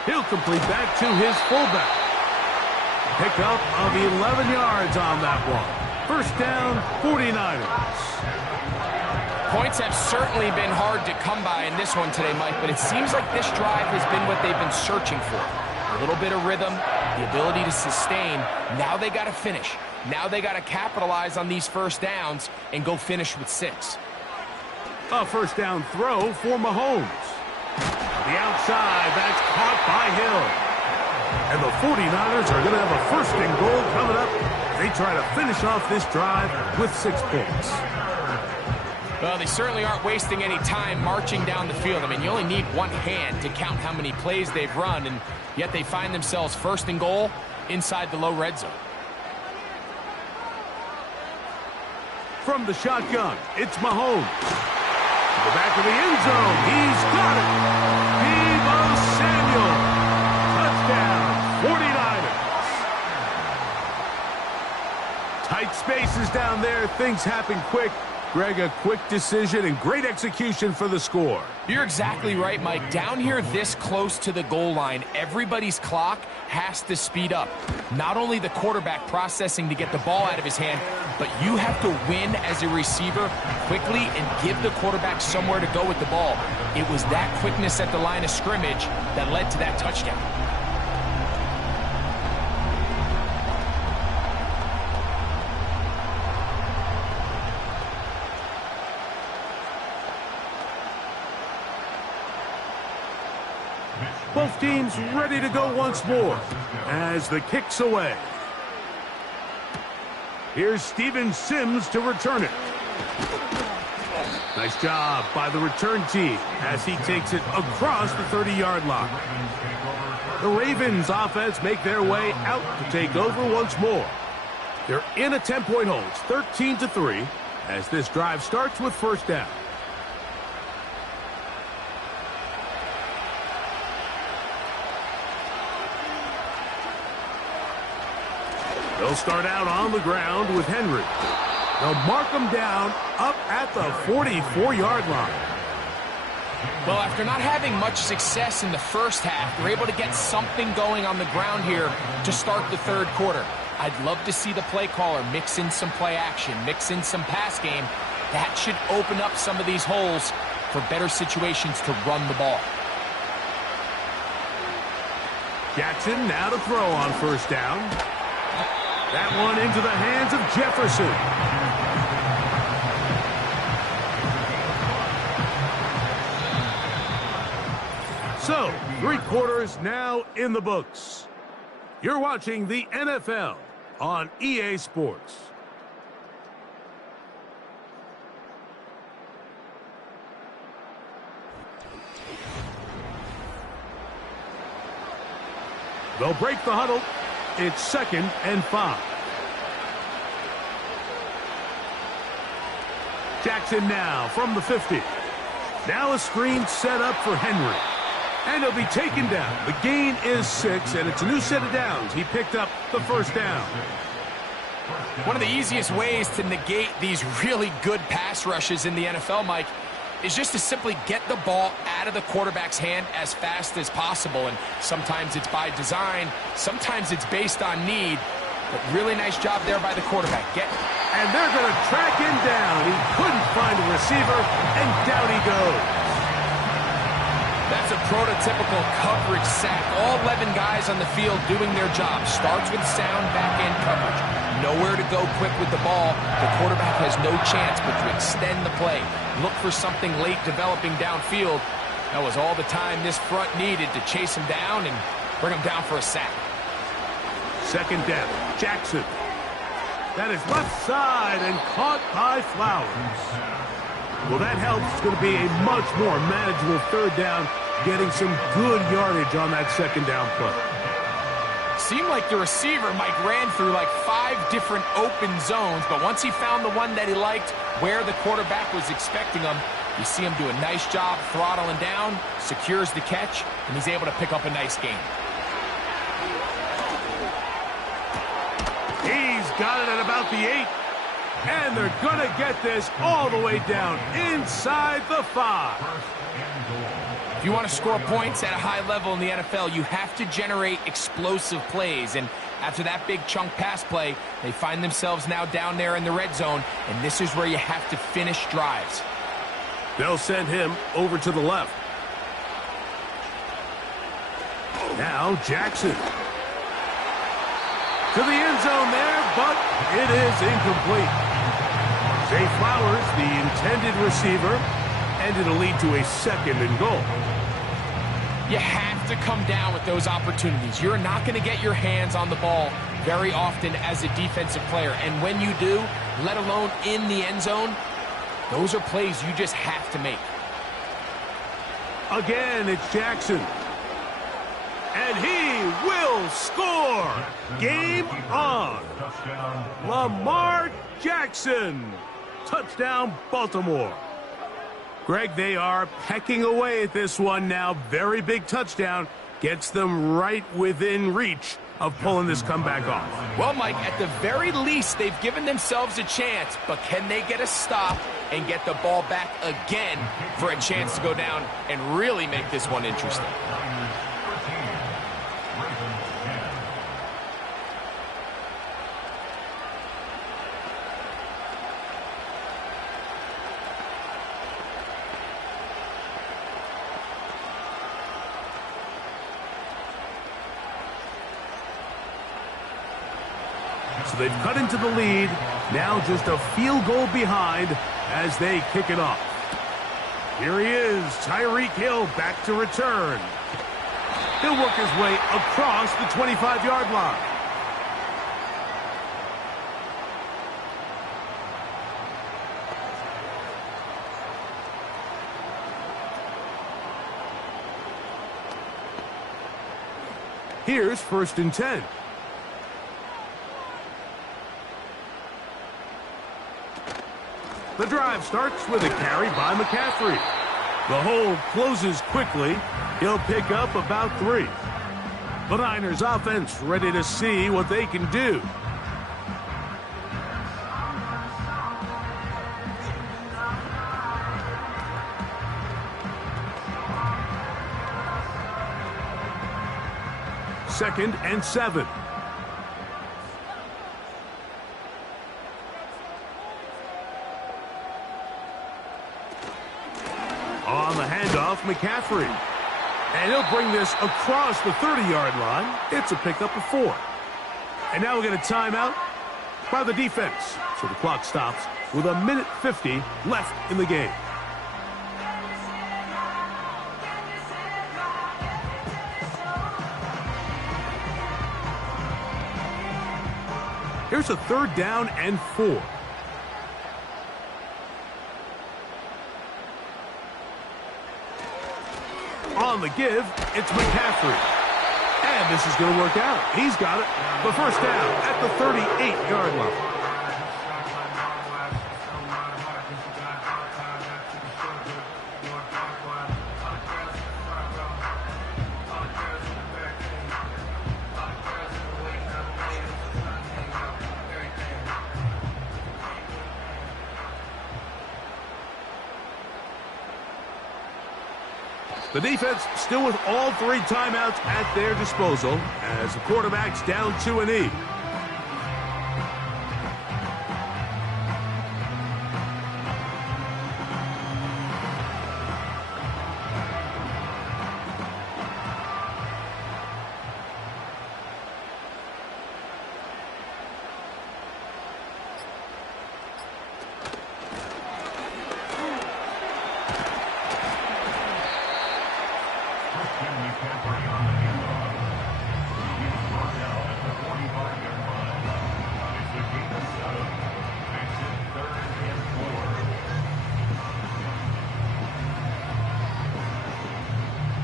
He'll complete that to his fullback. Pickup of 11 yards on that one. 1st down, 49ers. Points have certainly been hard to come by in this one today, Mike, but it seems like this drive has been what they've been searching for. A little bit of rhythm, the ability to sustain. Now they got to finish. Now they got to capitalize on these 1st downs and go finish with 6. A 1st down throw for Mahomes. The outside, that's caught by Hill. And the 49ers are going to have a 1st and goal coming up. They try to finish off this drive with 6 points. Well, they certainly aren't wasting any time marching down the field. I mean, you only need one hand to count how many plays they've run, and yet they find themselves 1st and goal inside the low red zone. From the shotgun, it's Mahomes. To the back of the end zone, he's got it. Deebo Samuel. Touchdown. spaces down there. Things happen quick. Greg, a quick decision and great execution for the score. You're exactly right, Mike. Down here this close to the goal line, everybody's clock has to speed up. Not only the quarterback processing to get the ball out of his hand, but you have to win as a receiver quickly and give the quarterback somewhere to go with the ball. It was that quickness at the line of scrimmage that led to that touchdown. Both teams ready to go once more as the kick's away. Here's Steven Sims to return it. Nice job by the return team as he takes it across the 30-yard line. The Ravens offense make their way out to take over once more. They're in a 10-point hole. It's 13-3 as this drive starts with first down. They'll start out on the ground with Henry. They'll mark him down up at the 44-yard line. Well, after not having much success in the first half, they're able to get something going on the ground here to start the third quarter. I'd love to see the play caller mix in some play action, mix in some pass game. That should open up some of these holes for better situations to run the ball. Jackson now to throw on first down. That one into the hands of Jefferson. So, 3 quarters now in the books. You're watching the NFL on EA Sports. They'll break the huddle. It's 2nd and 5. Jackson now from the 50. Now a screen set up for Henry. And he'll be taken down. The gain is 6, and it's a new set of downs. He picked up the first down. One of the easiest ways to negate these really good pass rushes in the NFL, Mike, is just to simply get the ball out of the quarterback's hand as fast as possible. And sometimes it's by design, sometimes it's based on need. But really nice job there by the quarterback. And they're going to track him down. He couldn't find a receiver, and down he goes. That's a prototypical coverage sack. All 11 guys on the field doing their job. Starts with sound back-end coverage. Nowhere to go quick with the ball. The quarterback has no chance but to extend the play. Look for something late developing downfield. That was all the time this front needed to chase him down and bring him down for a sack. 2nd down. Jackson. That is left side and caught by Flowers. Well, that helps. It's going to be a much more manageable 3rd down, getting some good yardage on that 2nd down play. Seemed like the receiver, Mike, ran through like 5 different open zones, but once he found the one that he liked, where the quarterback was expecting him, you see him do a nice job throttling down, secures the catch, and he's able to pick up a nice gain. He's got it at about the 8. And they're going to get this all the way down inside the 5. If you want to score points at a high level in the NFL, you have to generate explosive plays. And after that big chunk pass play, they find themselves now down there in the red zone. And this is where you have to finish drives. They'll send him over to the left. Now Jackson. To the end zone there, but it is incomplete. Zay Flowers, the intended receiver, and it'll lead to a 2nd and goal. You have to come down with those opportunities. You're not going to get your hands on the ball very often as a defensive player. And when you do, let alone in the end zone, those are plays you just have to make. Again, it's Jackson. And he will score. Game on. Lamar Jackson. Touchdown, Baltimore. Greg, they are pecking away at this one now. Very big touchdown. gets them right within reach of pulling this comeback off. Well, Mike, at the very least, they've given themselves a chance, but can they get a stop and get the ball back again for a chance to go down and really make this one interesting? So they've cut into the lead, now just a field goal behind as they kick it off. Here he is, Tyreek Hill back to return. He'll work his way across the 25-yard line. Here's 1st and 10. The drive starts with a carry by McCaffrey. The hole closes quickly. He'll pick up about 3. The Niners offense ready to see what they can do. Second and 7. On the handoff, McCaffrey. And he'll bring this across the 30-yard line. It's a pickup of 4. And now we get a timeout by the defense. So the clock stops with 1:50 left in the game. Here's a 3rd down and 4. On the give, it's McCaffrey. And this is going to work out. He's got it. The 1st down at the 38-yard line. The defense still with all 3 timeouts at their disposal as the quarterback's down to an E.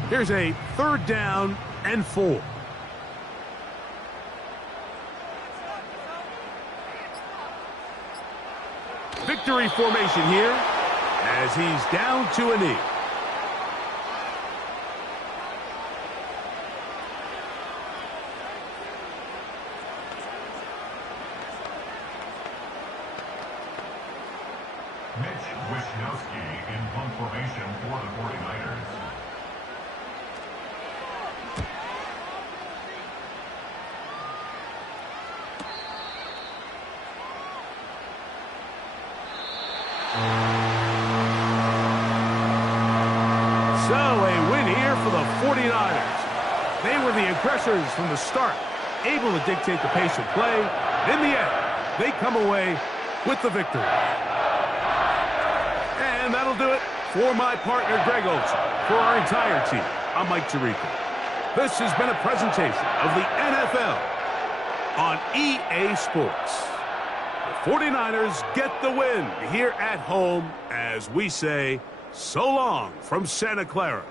Here's a 3rd down and 4. Victory formation here as he's down to a knee. in punt formation for the 49ers. So a win here for the 49ers. They were the aggressors from the start, able to dictate the pace of play. In the end, they come away with the victory. And that'll do it for my partner, Greg Olson. For our entire team, I'm Mike Tirico. This has been a presentation of the NFL on EA Sports. The 49ers get the win here at home as we say so long from Santa Clara.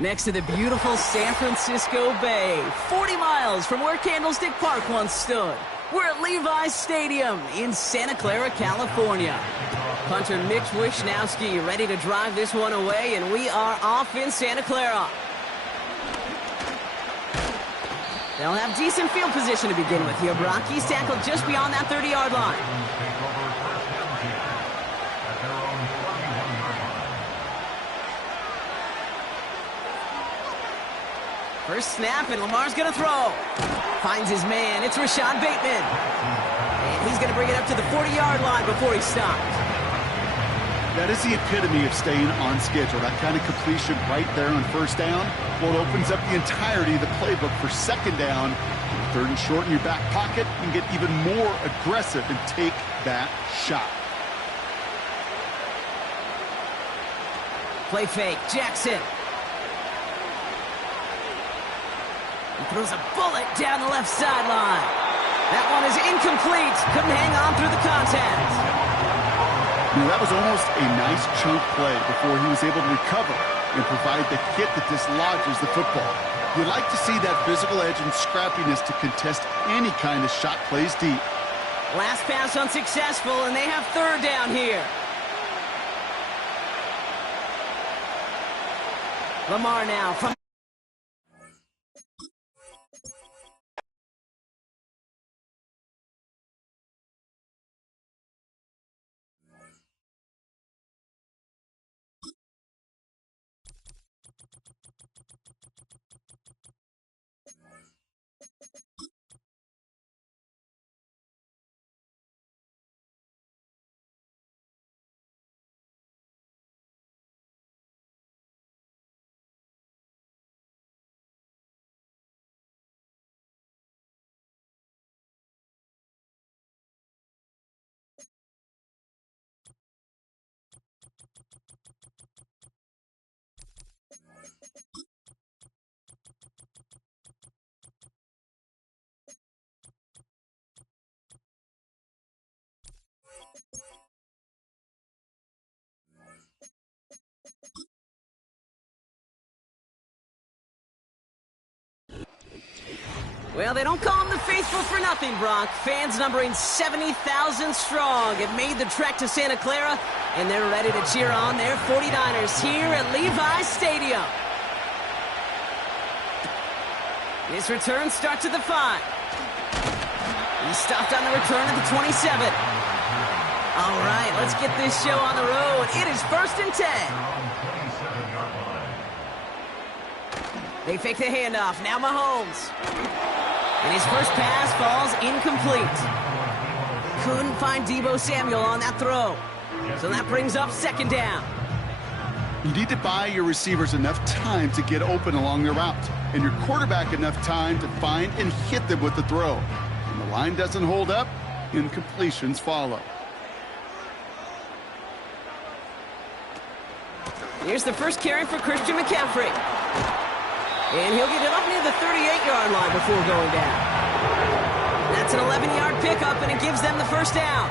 Next to the beautiful San Francisco Bay, 40 miles from where Candlestick Park once stood. We're at Levi's Stadium in Santa Clara, California. Punter Mitch Wishnowsky ready to drive this one away, and we are off in Santa Clara. They'll have decent field position to begin with here, Brock. He's tackled just beyond that 30-yard line. First snap, and Lamar's going to throw. Finds his man. It's Rashad Bateman. And he's going to bring it up to the 40-yard line before he stops. That is the epitome of staying on schedule. That kind of completion right there on first down. Well, it opens up the entirety of the playbook for second down. Third and short in your back pocket. You can get even more aggressive and take that shot. Play fake. Jackson. He throws a bullet down the left sideline. That one is incomplete. Couldn't hang on through the contact. Now, that was almost a nice chunk play before he was able to recover and provide the hit that dislodges the football. You like to see that physical edge and scrappiness to contest any kind of shot plays deep. Last pass unsuccessful, and they have third down here. Lamar now from... Well, they don't call them the faithful for nothing, Brock. Fans numbering 70,000 strong have made the trek to Santa Clara, and they're ready to cheer on their 49ers here at Levi's Stadium. This return starts at the 5. He stopped on the return at the 27. All right, let's get this show on the road. It is 1st and 10. They fake the handoff. Now Mahomes. And his first pass falls incomplete. Couldn't find Deebo Samuel on that throw. So that brings up second down. You need to buy your receivers enough time to get open along their route, and your quarterback enough time to find and hit them with the throw. When the line doesn't hold up, incompletions follow. Here's the first carry for Christian McCaffrey. And he'll get it up near the 38-yard line before going down. That's an 11-yard pickup, and it gives them the first down.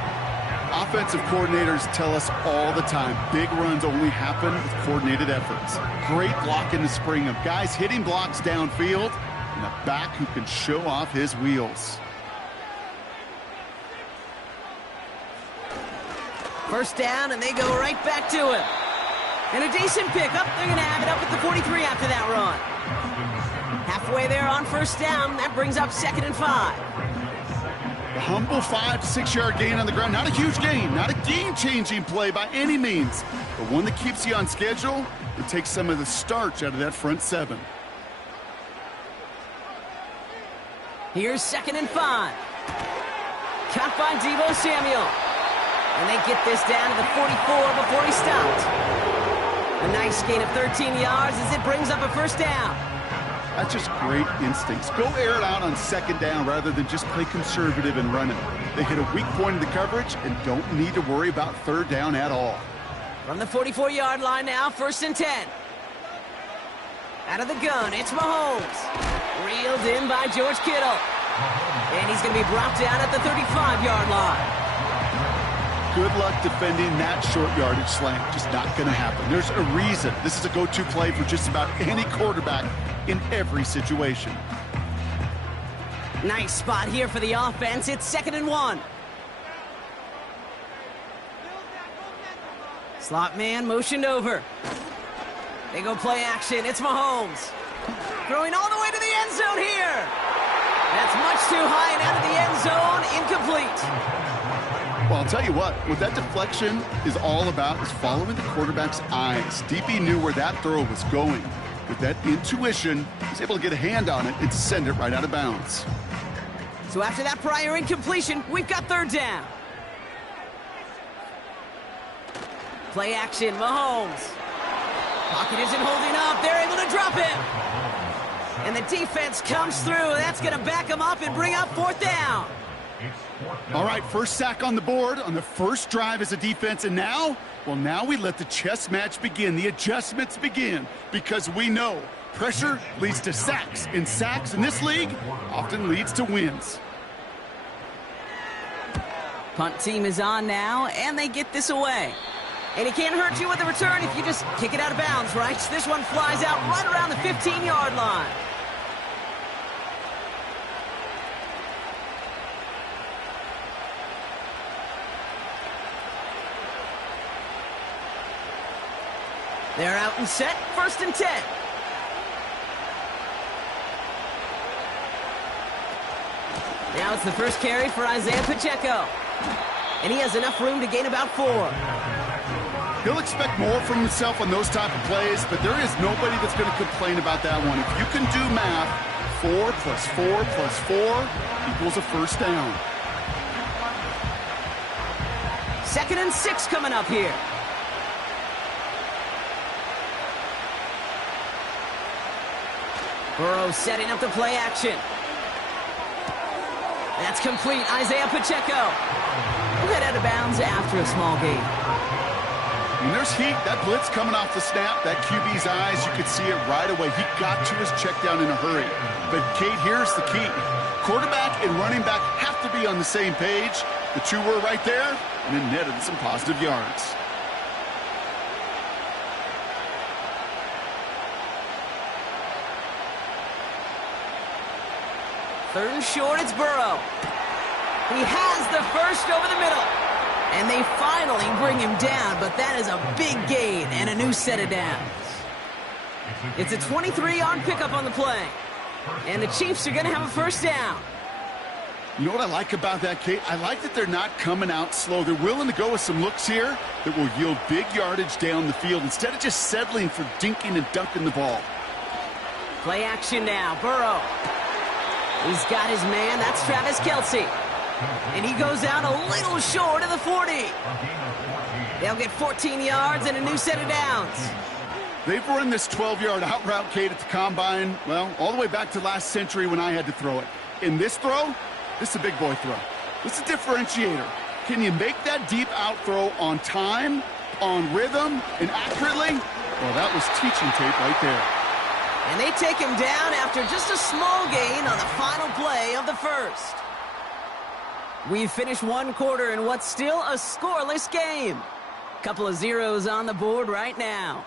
Offensive coordinators tell us all the time, big runs only happen with coordinated efforts. Great block in the spring of guys hitting blocks downfield, and a back who can show off his wheels. First down, and they go right back to him. And a decent pickup. They're going to have it up at the 43 after that run. Halfway there on first down. That brings up 2nd and 5. The humble 5 to 6 yard gain on the ground. Not a huge gain, not a game-changing play by any means, but one that keeps you on schedule and takes some of the starch out of that front 7. Here's 2nd and 5. Caught by Deebo Samuel. And they get this down to the 44 before he stopped. A nice gain of 13 yards as it brings up a first down. That's just great instincts. Go air it out on second down rather than just play conservative and run it. They hit a weak point in the coverage and don't need to worry about third down at all. From the 44-yard line now, 1st and 10. Out of the gun, it's Mahomes. Reeled in by George Kittle. And he's going to be brought down at the 35-yard line. good luck defending that short yardage slant. Just not going to happen. There's a reason. This is a go-to play for just about any quarterback in every situation. Nice spot here for the offense. It's 2nd and 1. Slot man motioned over. They go play action. It's Mahomes. Throwing all the way to the end zone here. That's much too high and out of the end zone. Incomplete. Well, I'll tell you what that deflection is all about is following the quarterback's eyes. DB knew where that throw was going. With that intuition, he's able to get a hand on it and send it right out of bounds. So after that prior incompletion, we've got 3rd down. Play action, Mahomes. Pocket isn't holding up. They're able to drop it. And the defense comes through. That's going to back them up and bring up 4th down. All right, first sack on the board on the first drive as a defense. And now, well, now we let the chess match begin. The adjustments begin because we know pressure leads to sacks. And sacks in this league often leads to wins. Punt team is on now, and they get this away. And it can't hurt you with the return if you just kick it out of bounds, right? This one flies out right around the 15-yard line. They're out and set, 1st and 10. Now it's the first carry for Isaiah Pacheco. And he has enough room to gain about 4. He'll expect more from himself on those type of plays, but there is nobody that's going to complain about that one. If you can do math, 4 plus 4 plus 4 equals a 1st down. 2nd and 6 coming up here. Burrow setting up the play action. That's complete. Isaiah Pacheco will head out of bounds after a small gain. When there's heat, that blitz coming off the snap, that QB's eyes, you could see it right away. He got to his check down in a hurry. But, Kate, here's the key. Quarterback and running back have to be on the same page. The two were right there, and it netted some positive yards. Third and short, it's Burrow. He has the first over the middle. And they finally bring him down, but that is a big gain and a new set of downs. It's a 23-yard pickup on the play. And the Chiefs are going to have a 1st down. You know what I like about that, Kate? I like that they're not coming out slow. They're willing to go with some looks here that will yield big yardage down the field instead of just settling for dinking and dunking the ball. Play action now. Burrow. He's got his man. That's Travis Kelce. And he goes out a little short of the 40. They'll get 14 yards and a new set of downs. They've run this 12-yard out route, Kate, at the combine, well, all the way back to last century when I had to throw it. In this throw, this is a big boy throw. This is a differentiator. Can you make that deep out throw on time, on rhythm, and accurately? Well, that was teaching tape right there. And they take him down after just a small gain on the final play of the first. We've finished one quarter in what's still a scoreless game. Couple of zeros on the board right now.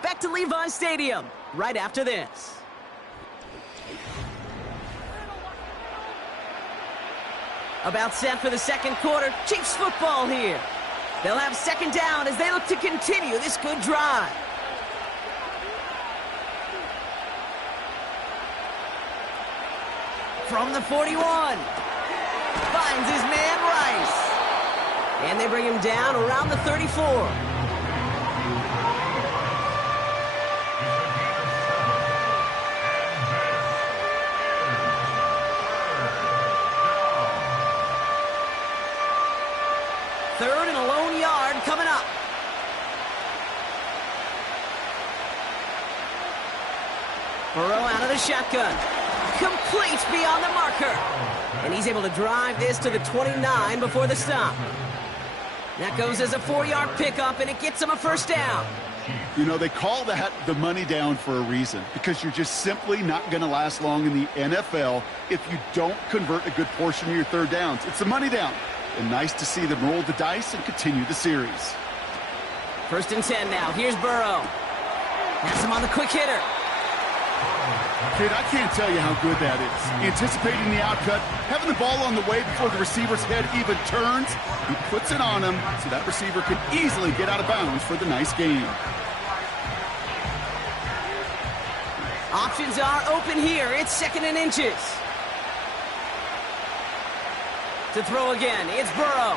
Back to Levi's Stadium right after this. About set for the second quarter. Chiefs football here. They'll have 2nd down as they look to continue this good drive. From the 41. Finds his man Rice. And they bring him down around the 34. Third and a lone yard coming up. Burrow out of the shotgun. Complete beyond the marker. And he's able to drive this to the 29 before the stop. That goes as a 4-yard pickup, and it gets him a 1st down. You know, they call that the money down for a reason, because you're just simply not going to last long in the NFL if you don't convert a good portion of your 3rd downs. It's the money down. and nice to see them roll the dice and continue the series. 1st and 10 now. Here's Burrow. Pass him on the quick hitter. Kid, I can't tell you how good that is. Anticipating the outcut, having the ball on the way before the receiver's head even turns. He puts it on him so that receiver can easily get out of bounds for the nice gain. Options are open here. It's 2nd and inches. To throw again, it's Burrow.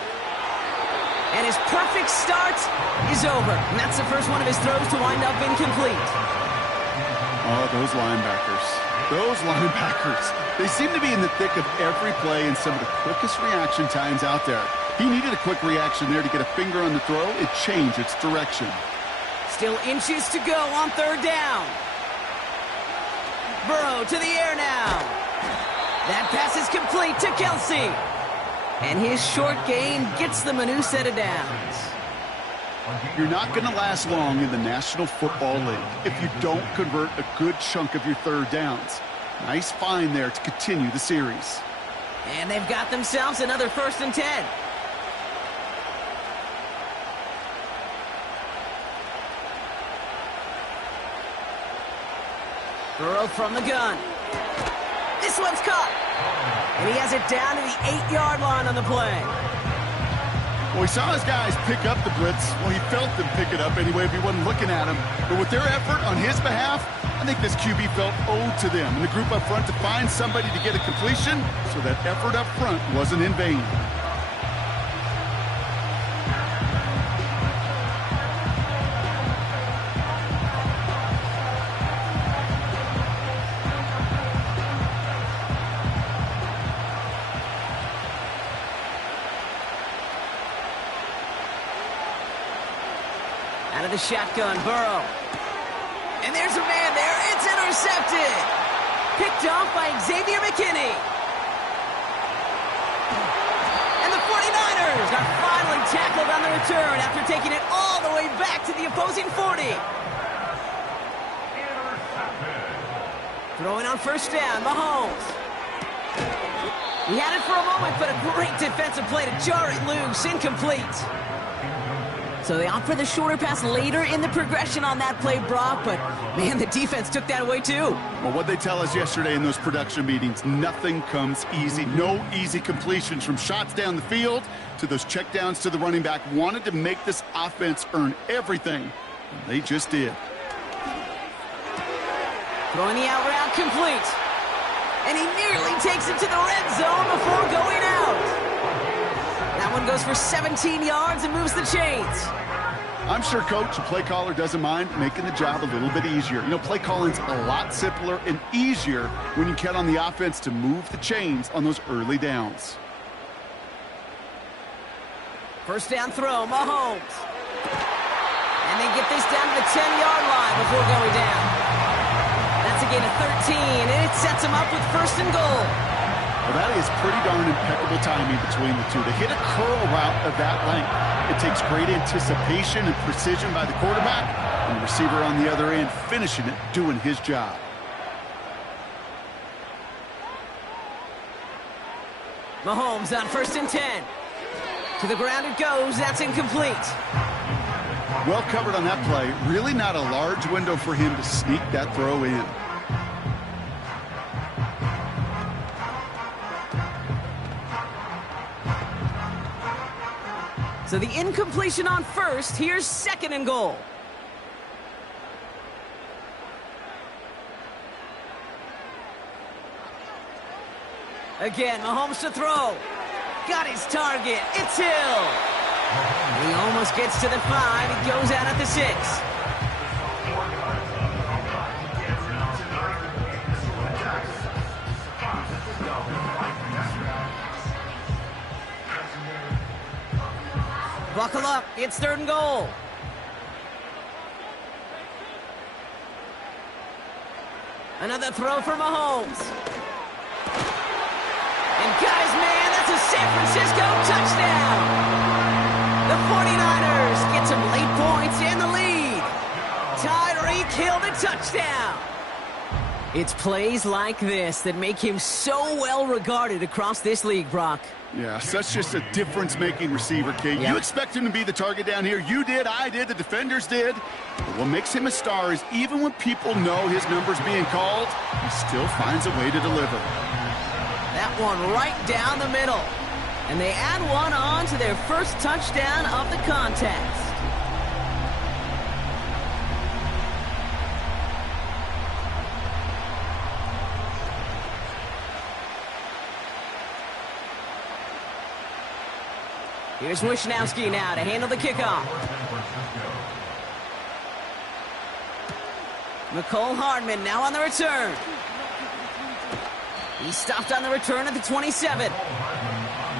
And his perfect start is over. And that's the first one of his throws to wind up incomplete. Oh, those linebackers. Those linebackers. They seem to be in the thick of every play and some of the quickest reaction times out there. He needed a quick reaction there to get a finger on the throw. It changed its direction. Still inches to go on 3rd down. Burrow to the air now. That pass is complete to Kelsey. And his short gain gets them a new set of downs. You're not going to last long in the National Football League if you don't convert a good chunk of your 3rd downs. Nice find there to continue the series. And they've got themselves another 1st and 10. Burrow from the gun. This one's caught. And he has it down to the 8-yard line on the play. Well, he saw his guys pick up the blitz. Well, he felt them pick it up anyway if he wasn't looking at him. But with their effort on his behalf, I think this QB felt owed to them and the group up front to find somebody to get a completion, so that effort up front wasn't in vain. Out of the shotgun, Burrow. And there's a man there. It's intercepted. Picked off by Xavier McKinney. And the 49ers are finally tackled on the return after taking it all the way back to the opposing 40. Throwing on 1st down, Mahomes. He had it for a moment, but a great defensive play to jar it loose. Incomplete. So they opt for the shorter pass later in the progression on that play, Brock, but, man, the defense took that away, too. Well, what they tell us yesterday in those production meetings, nothing comes easy. No easy completions, from shots down the field to those checkdowns to the running back. Wanted to make this offense earn everything. And they just did. Throwing the out route complete. And he nearly takes it to the red zone before going out. That one goes for 17 yards and moves the chains. I'm sure coach and play caller doesn't mind making the job a little bit easier. You know, play calling's a lot simpler and easier when you count on the offense to move the chains on those early downs. 1st down throw, Mahomes. And they get this down to the 10-yard line before going down. That's a gain of 13, and it sets them up with 1st and goal. Well, that is pretty darn impeccable timing between the two. To hit a curl route of that length, it takes great anticipation and precision by the quarterback, and the receiver on the other end finishing it, doing his job. Mahomes on 1st and 10. To the ground it goes. That's incomplete. Well covered on that play. Really not a large window for him to sneak that throw in. So the incompletion on 1st. Here's 2nd and goal. Again, Mahomes to throw. Got his target. It's Hill. He almost gets to the 5. He goes out at the 6. Buckle up. It's 3rd and goal. Another throw for Mahomes. And got his man. That's a San Francisco touchdown. The 49ers get some late points in the lead. Tyreek Hill the touchdown. It's plays like this that make him so well regarded across this league, Brock. Yeah, such just a difference-making receiver, Kate. Yeah. You expect him to be the target down here. You did, I did, the defenders did. But what makes him a star is even when people know his number's being called, he still finds a way to deliver. That one right down the middle. And they add one on to their first touchdown of the contest. Here's Wishnowski now to handle the kickoff. Nicole Hardman now on the return. He stopped on the return at the 27.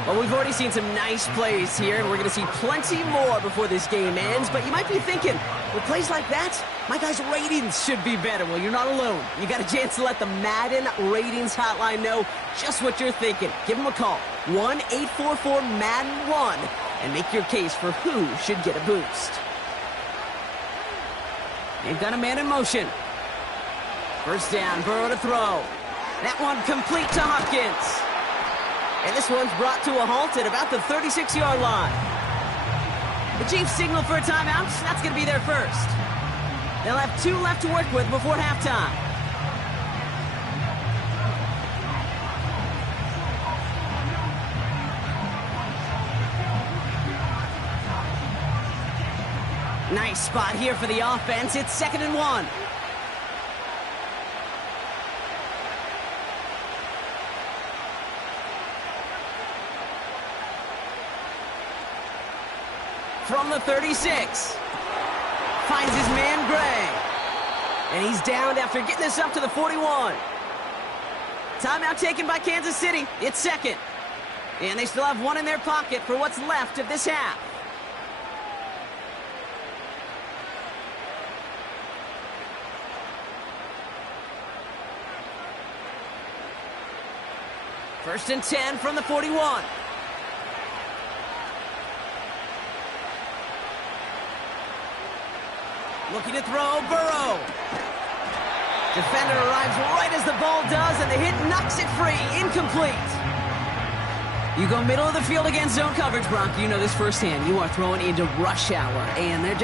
Well, we've already seen some nice plays here, and we're going to see plenty more before this game ends. But you might be thinking, with plays like that, my guys' ratings should be better. Well, you're not alone. You got a chance to let the Madden ratings hotline know just what you're thinking. Give them a call, 1-844-MADDEN-1, and make your case for who should get a boost. They've got a man in motion. First down, Burrow to throw. That one complete to Hopkins. And this one's brought to a halt at about the 36-yard line. The Chiefs signal for a timeout. That's going to be their first. They'll have 2 left to work with before halftime. Nice spot here for the offense. It's 2nd and 1. From the 36. Finds his man Gray. And he's downed after getting this up to the 41. Timeout taken by Kansas City. It's 2nd. And they still have 1 in their pocket for what's left of this half. First and 10 from the 41. Looking to throw, Burrow. Defender arrives right as the ball does, and the hit knocks it free. Incomplete. You go middle of the field against zone coverage, Brock. You know this firsthand. You are throwing into rush hour, and there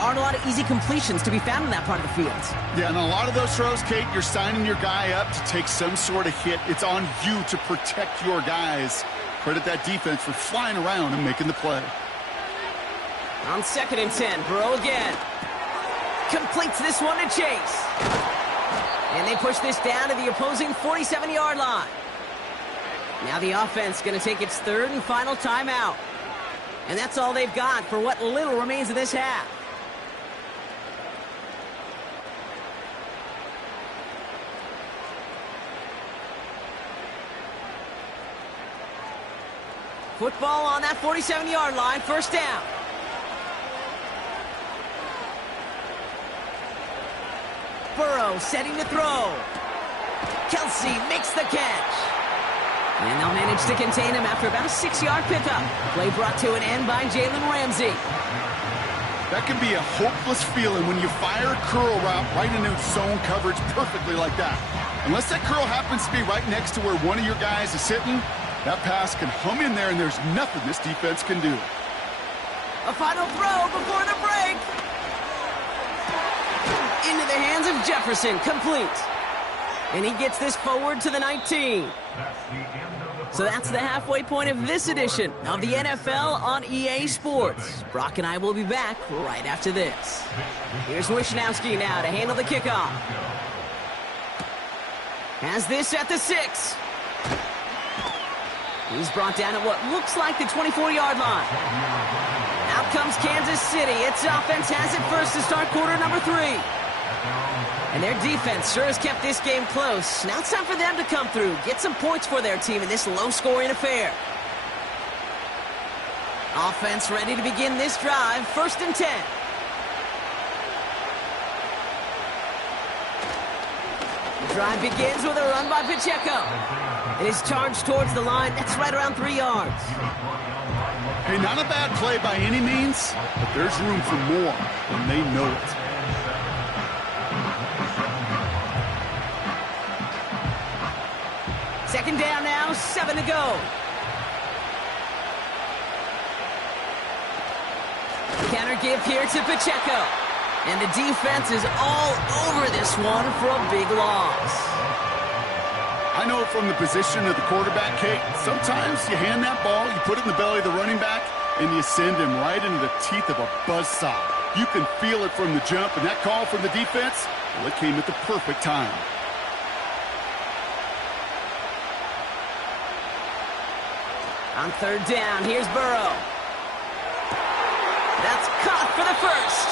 aren't a lot of easy completions to be found in that part of the field. Yeah, and a lot of those throws, Kate, you're signing your guy up to take some sort of hit. It's on you to protect your guys. Credit that defense for flying around and making the play. On 2nd and 10, Burrow again. Completes this one to Chase. And they push this down to the opposing 47-yard line. Now the offense going to take its 3rd and final timeout. And that's all they've got for what little remains of this half. Football on that 47-yard line, first down. Burrow setting to throw. Kelsey makes the catch. And they'll manage to contain him after about a 6-yard pickup. Play brought to an end by Jalen Ramsey. That can be a hopeless feeling when you fire a curl route right into zone coverage perfectly like that. Unless that curl happens to be right next to where one of your guys is sitting, that pass can hum in there and there's nothing this defense can do. A final throw before the break. Into the hands of Jefferson, complete. And he gets this forward to the 19. So that's the halfway point of this edition of the NFL on EA Sports. Brock and I will be back right after this. Here's Wishnowski now to handle the kickoff. Has this at the 6. He's brought down at what looks like the 24-yard line. Out comes Kansas City. Its offense has it first to start quarter number 3. And their defense sure has kept this game close. Now it's time for them to come through, get some points for their team in this low-scoring affair. Offense ready to begin this drive, 1st and 10. The drive begins with a run by Pacheco. It is charged towards the line. That's right around 3 yards. Hey, not a bad play by any means, but there's room for more, and they know it. Second down now, 7 to go. Counter give here to Pacheco. And the defense is all over this one for a big loss. I know from the position of the quarterback, Kate, sometimes you hand that ball, you put it in the belly of the running back, and you send him right into the teeth of a buzzsaw. You can feel it from the jump, and that call from the defense, well, it came at the perfect time. On third down, here's Burrow. That's caught for the first.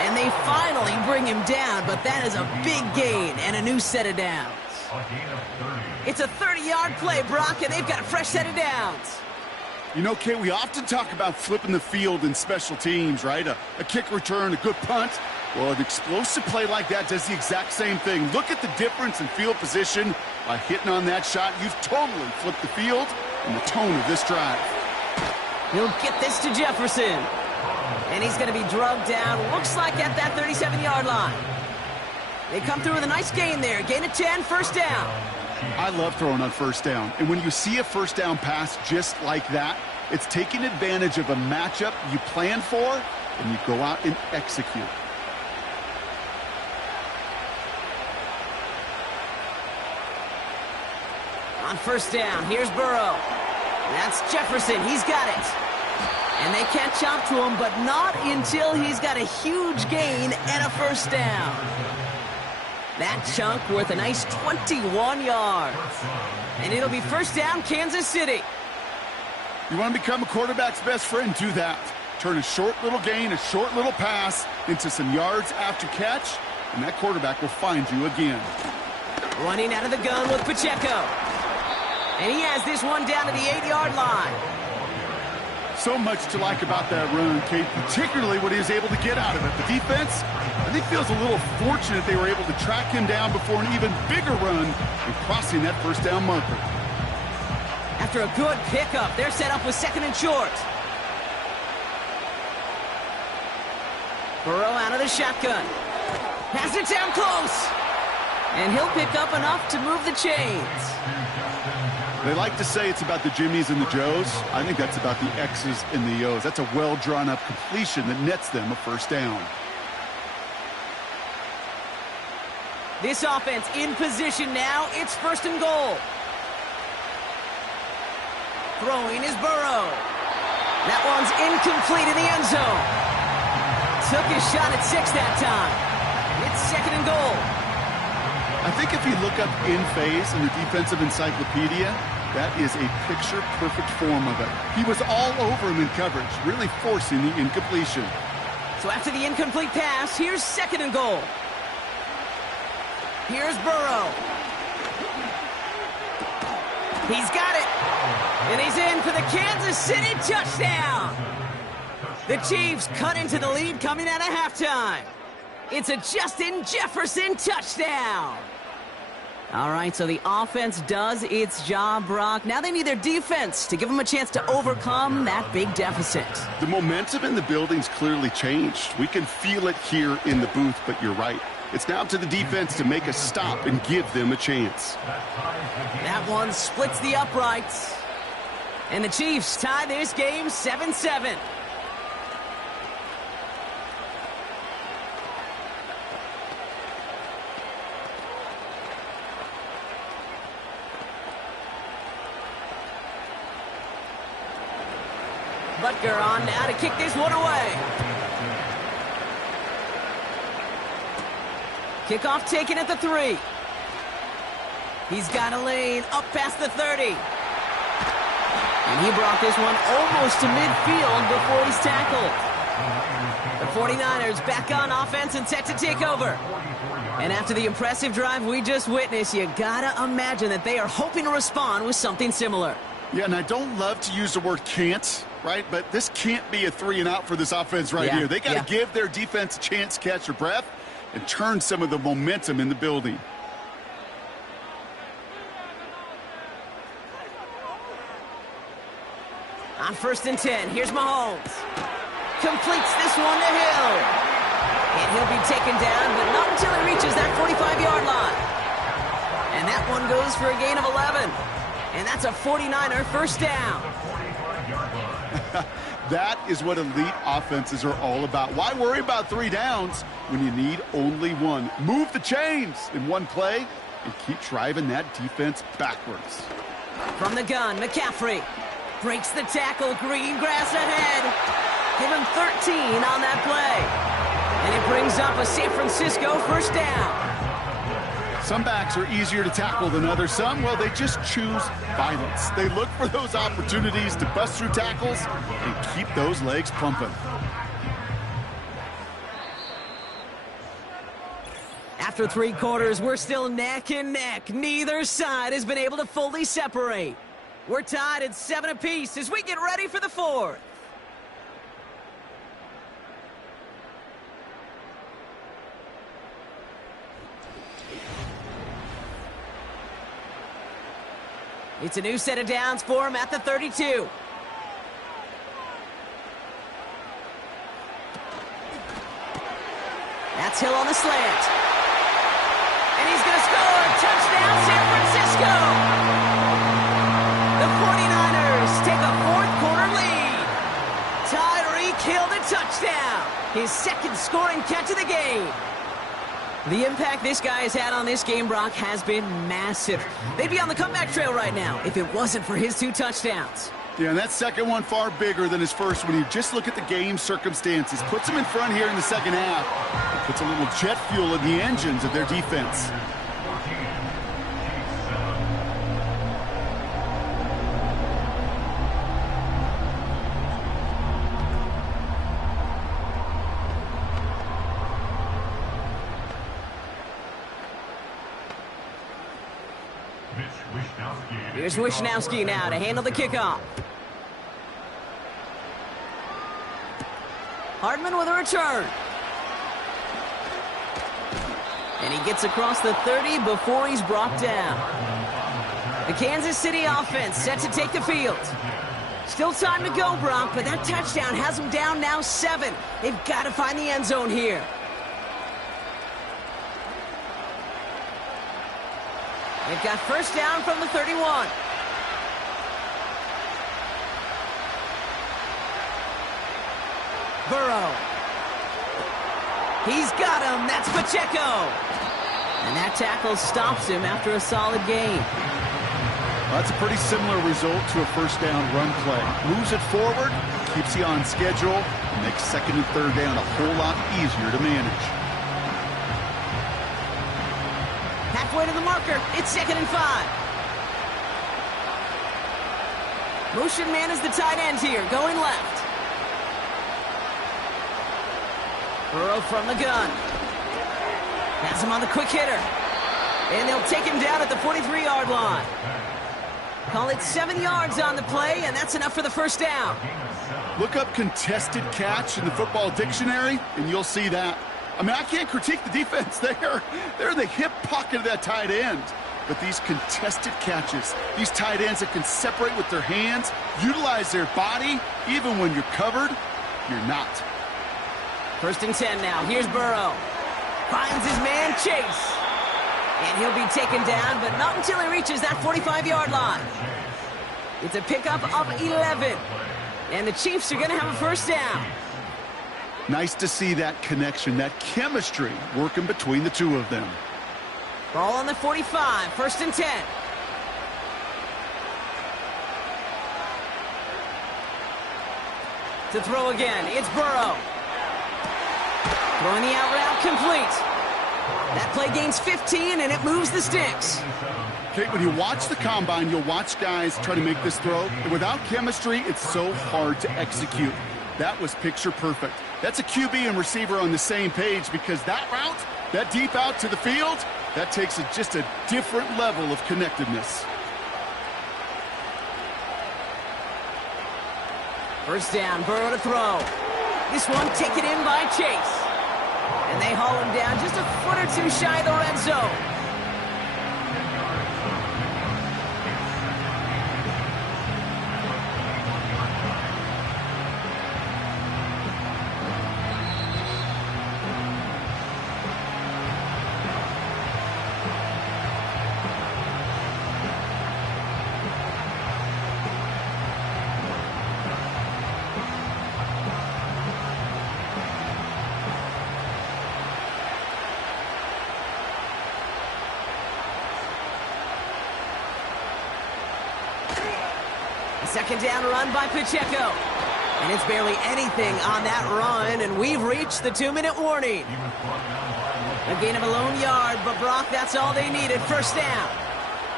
And they finally bring him down, but that is a big gain and a new set of downs. It's a 30-yard play, Brock, and they've got a fresh set of downs. You know, Kate, we often talk about flipping the field in special teams, right? A kick return, a good punt. Well, an explosive play like that does the exact same thing. Look at the difference in field position. By hitting on that shot, you've totally flipped the field and the tone of this drive. He'll get this to Jefferson. And he's going to be drugged down, looks like at that 37-yard line. They come through with a nice gain there. Gain of 10, first down. I love throwing on first down. And when you see a first down pass just like that, it's taking advantage of a matchup you plan for, and you go out and execute. On first down, here's Burrow. That's Jefferson. He's got it. And they catch up to him, but not until he's got a huge gain and a first down. That chunk worth a nice 21 yards. And it'll be first down, Kansas City. You want to become a quarterback's best friend, do that. Turn a short little gain, a short little pass into some yards after catch, and that quarterback will find you again. Running out of the gun with Pacheco. And he has this one down to the 8-yard line. So much to like about that run, Kate, particularly what he was able to get out of it. The defense, I think, feels a little fortunate they were able to track him down before an even bigger run and crossing that first down marker. After a good pickup, they're set up with second and short. Burrow out of the shotgun. Pass it down close. And he'll pick up enough to move the chains. They like to say it's about the Jimmies and the Joes. I think that's about the X's and the O's. That's a well-drawn-up completion that nets them a first down. This offense in position now. It's first and goal. Throwing is Burrow. That one's incomplete in the end zone. Took his shot at 6 that time. It's second and goal. I think if you look up in phase in the defensive encyclopedia, that is a picture-perfect form of it. He was all over him in coverage, really forcing the incompletion. So after the incomplete pass, here's second and goal. Here's Burrow. He's got it. And he's in for the Kansas City touchdown. The Chiefs cut into the lead coming out of halftime. It's a Justin Jefferson touchdown. All right, so the offense does its job, Brock. Now they need their defense to give them a chance to overcome that big deficit. The momentum in the building's clearly changed. We can feel it here in the booth, but you're right. It's now up to the defense to make a stop and give them a chance. That one splits the uprights. And the Chiefs tie this game 7-7. Butker on now to kick this one away. Kickoff taken at the 3. He's got a lane up past the 30. And he brought this one almost to midfield before he's tackled. The 49ers back on offense and set to take over. And after the impressive drive we just witnessed, you gotta imagine that they are hoping to respond with something similar. Yeah, and I don't love to use the word can't, right? But this can't be a 3-and-out for this offense right here. They got to give their defense a chance to catch their breath and turn some of the momentum in the building. On first and 10, here's Mahomes. Completes this one to Hill. And he'll be taken down, but not until he reaches that 45-yard line. And And that one goes for a gain of 11. And that's a 49er first down. That is what elite offenses are all about. Why worry about 3 downs when you need only 1? Move the chains in one play and keep driving that defense backwards. From the gun, McCaffrey breaks the tackle. Green grass ahead. Give him 13 on that play. And it brings up a San Francisco first down. Some backs are easier to tackle than others. Some, well, they just choose violence. They look for those opportunities to bust through tackles and keep those legs pumping. After 3 quarters, we're still neck and neck. Neither side has been able to fully separate. We're tied at 7 apiece as we get ready for the 4th. It's a new set of downs for him at the 32. That's Hill on the slant. And he's going to score. Touchdown, San Francisco. The 49ers take a 4th quarter lead. Tyreek Hill to touchdown. His 2nd scoring catch of the game. The impact this guy has had on this game, Brock, has been massive. They'd be on the comeback trail right now if it wasn't for his 2 touchdowns. Yeah, and that second one far bigger than his first when you just look at the game circumstances. Puts them in front here in the second half. It puts a little jet fuel in the engines of their defense. Here's Wishnowski now to handle the kickoff. Hardman with a return. And he gets across the 30 before he's brought down. The Kansas City offense set to take the field. Still time to go, Brock, but that touchdown has them down now 7. They've got to find the end zone here. They've got first down from the 31. Burrow. He's got him. That's Pacheco. And that tackle stops him after a solid gain. Well, that's a pretty similar result to a first down run play. Moves it forward, keeps you on schedule, and makes 2nd and 3rd down a whole lot easier to manage. Halfway to the marker. It's 2nd and 5. Motion man is the tight end here, going left. Burrow from the gun. Has him on the quick hitter. And they'll take him down at the 43-yard line. Call it 7 yards on the play, and that's enough for the first down. Look up contested catch in the football dictionary, and you'll see that. I mean, I can't critique the defense there. They're in the hip pocket of that tight end. But these contested catches, these tight ends that can separate with their hands, utilize their body, even when you're covered, you're not. 1st and 10 now. Here's Burrow. Finds his man, Chase. And he'll be taken down, but not until he reaches that 45-yard line. It's a pickup of 11. And the Chiefs are going to have a first down. Nice to see that connection, that chemistry working between the 2 of them. Ball on the 45, 1st and 10. To throw again, it's Burrow. Throwing the out route complete. That play gains 15, and it moves the sticks. Okay, when you watch the combine, you'll watch guys try to make this throw. And without chemistry, it's so hard to execute. That was picture perfect. That's a QB and receiver on the same page because that route, that deep out to the field, that takes just a different level of connectedness. First down, Burrow to throw. This one taken in by Chase. And they haul him down just a foot or 2 shy of the red zone. Second down run by Pacheco. And it's barely anything on that run, and we've reached the 2-minute warning. A gain of a lone yard, but Brock, that's all they needed. First down.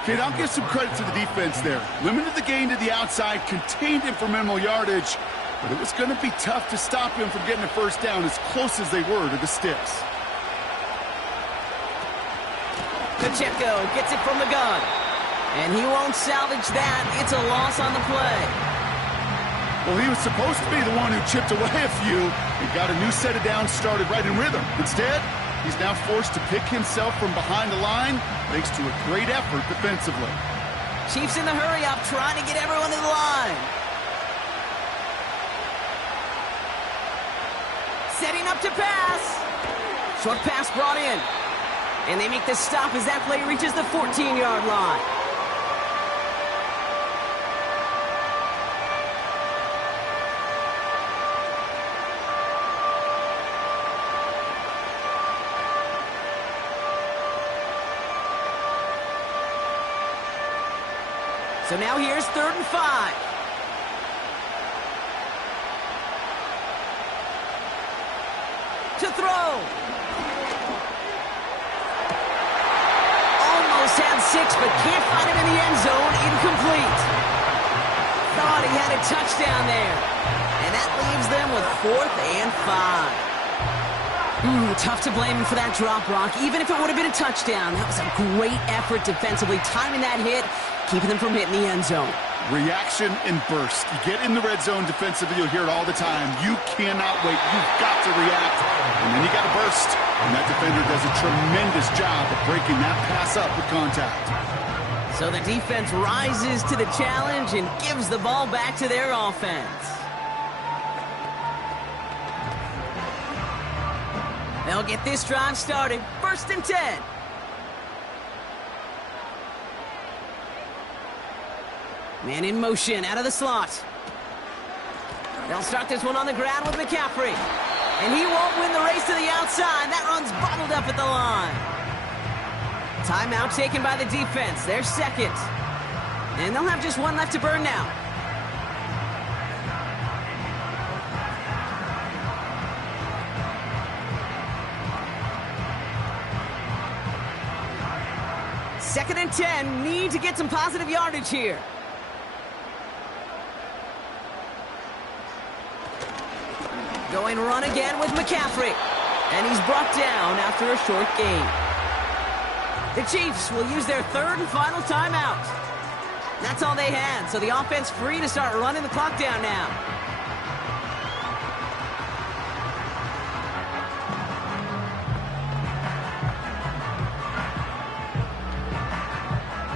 Kid, I'll give some credit to the defense there. Limited the gain to the outside, contained him for minimal yardage, but it was going to be tough to stop him from getting a first down as close as they were to the sticks. Pacheco gets it from the gun, and he won't salvage that. It's a loss on the play. Well, he was supposed to be the one who chipped away a few and got a new set of downs started right in rhythm. Instead, he's now forced to pick himself from behind the line thanks to a great effort defensively. Chiefs in the hurry-up, trying to get everyone to the line. Setting up to pass. Short pass brought in. And they make the stop as that play reaches the 14-yard line. So now here's 3rd and 5. To throw. Almost had 6, but can't find him in the end zone. Incomplete. Thought he had a touchdown there. And that leaves them with 4th and 5. Tough to blame him for that drop, Brock. Even if it would have been a touchdown, that was a great effort defensively, timing that hit, keeping them from hitting the end zone. Reaction and burst. You get in the red zone defensively, you'll hear it all the time. You cannot wait. You've got to react. And then you got to burst. And that defender does a tremendous job of breaking that pass up with contact. So the defense rises to the challenge and gives the ball back to their offense. They'll get this drive started. 1st and 10. Man in motion out of the slot. They'll start this one on the ground with McCaffrey. And he won't win the race to the outside. That run's bottled up at the line. Timeout taken by the defense. Their 2nd. And they'll have just one left to burn now. Second and 10. Need to get some positive yardage here. Going run again with McCaffrey. And he's brought down after a short gain. The Chiefs will use their 3rd and final timeout. That's all they had, so the offense free to start running the clock down now.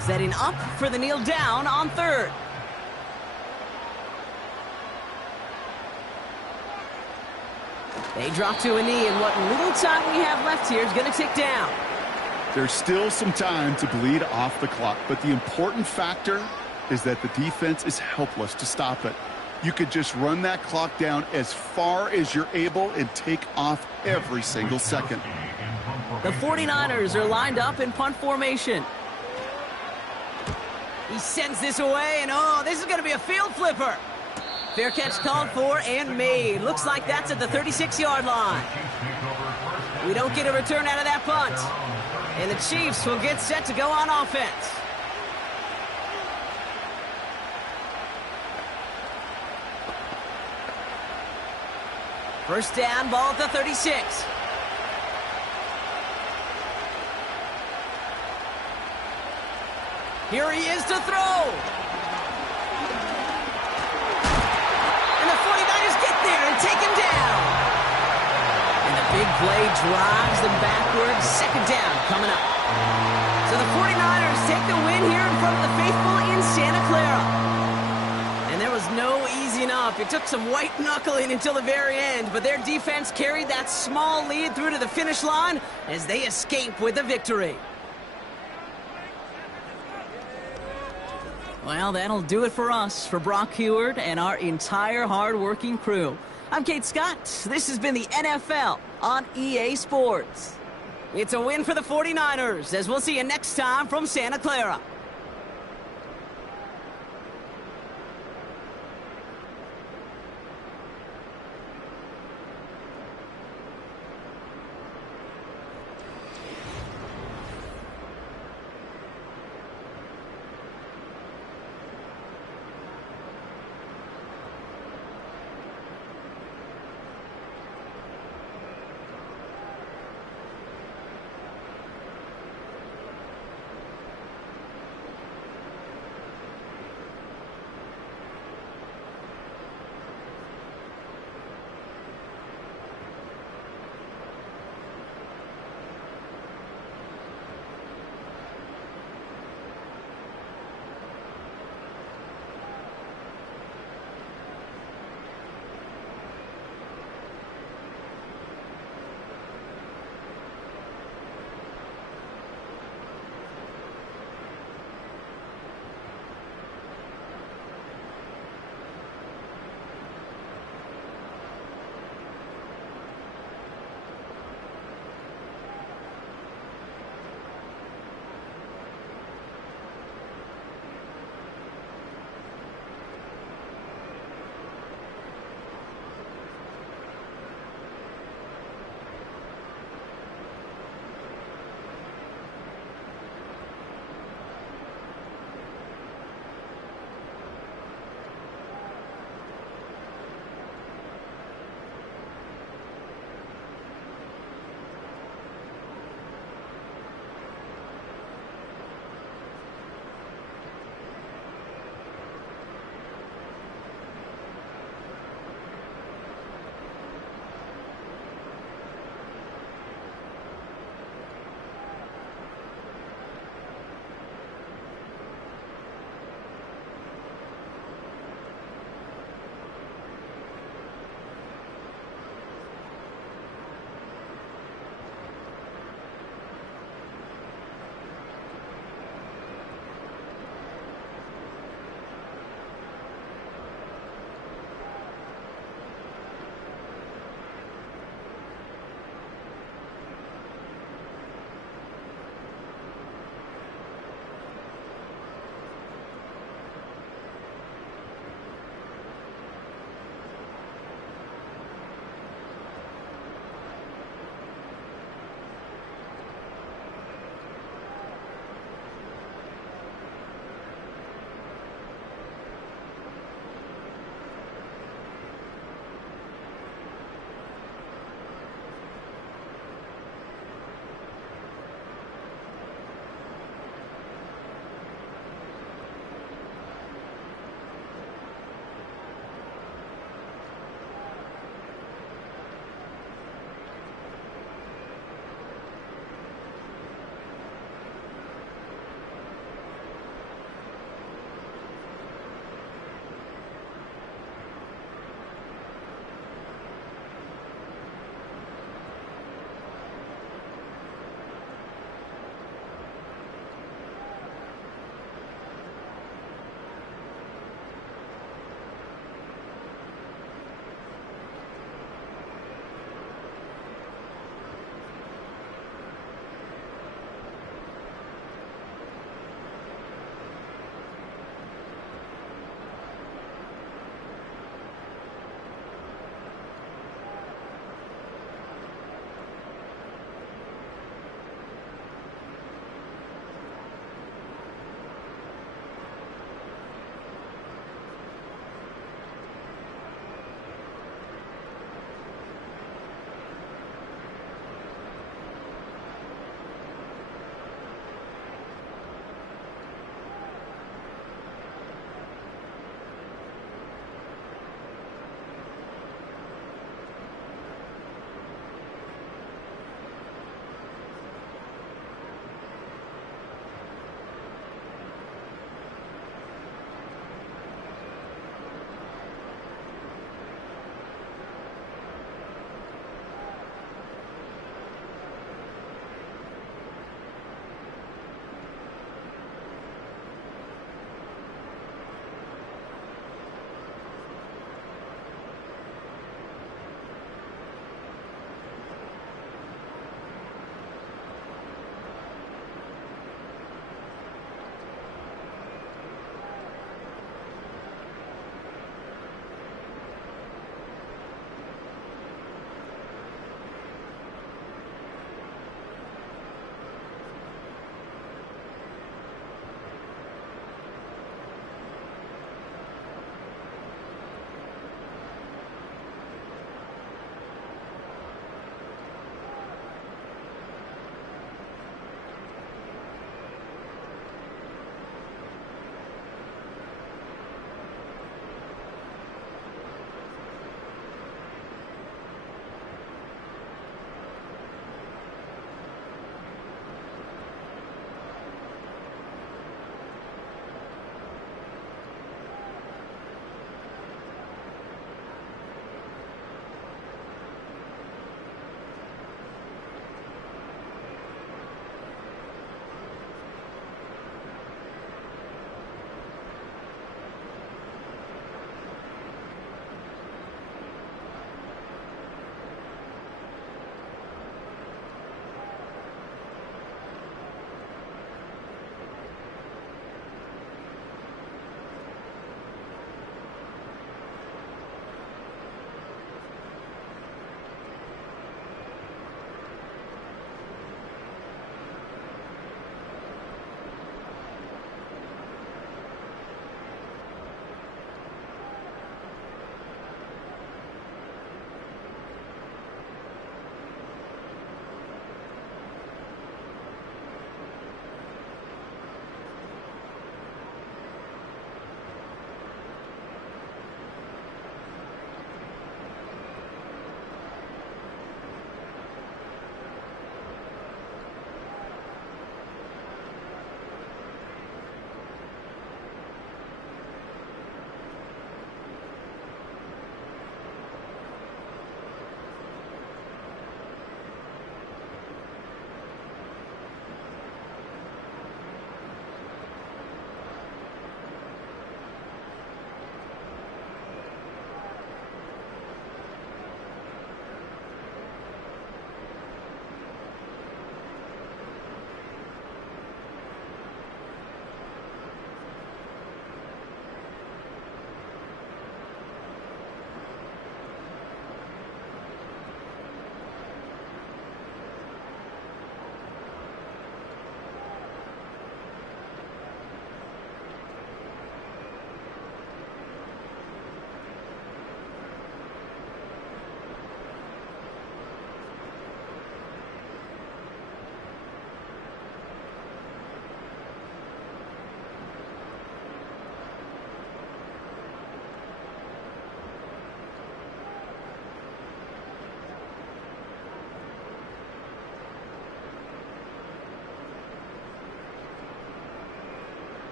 Setting up for the kneel down on 3rd. They drop to a knee, and what little time we have left here is going to tick down. There's still some time to bleed off the clock, but the important factor is that the defense is helpless to stop it. You could just run that clock down as far as you're able and take off every single second. The 49ers are lined up in punt formation. He sends this away, and oh, this is going to be a field flipper. Fair catch called for and made. Looks like that's at the 36-yard line. We don't get a return out of that punt. And the Chiefs will get set to go on offense. First down, ball at the 36. Here he is to throw. And the 49ers get there and take him down. And the big play drives them backwards. Second down coming up. So the 49ers take the win here in front of the faithful in Santa Clara. And there was no easing up. It took some white knuckling until the very end, but their defense carried that small lead through to the finish line as they escape with the victory. Well, that'll do it for us, for Brock Huard and our entire hard-working crew. I'm Kate Scott. This has been the NFL on EA Sports. It's a win for the 49ers, as we'll see you next time from Santa Clara.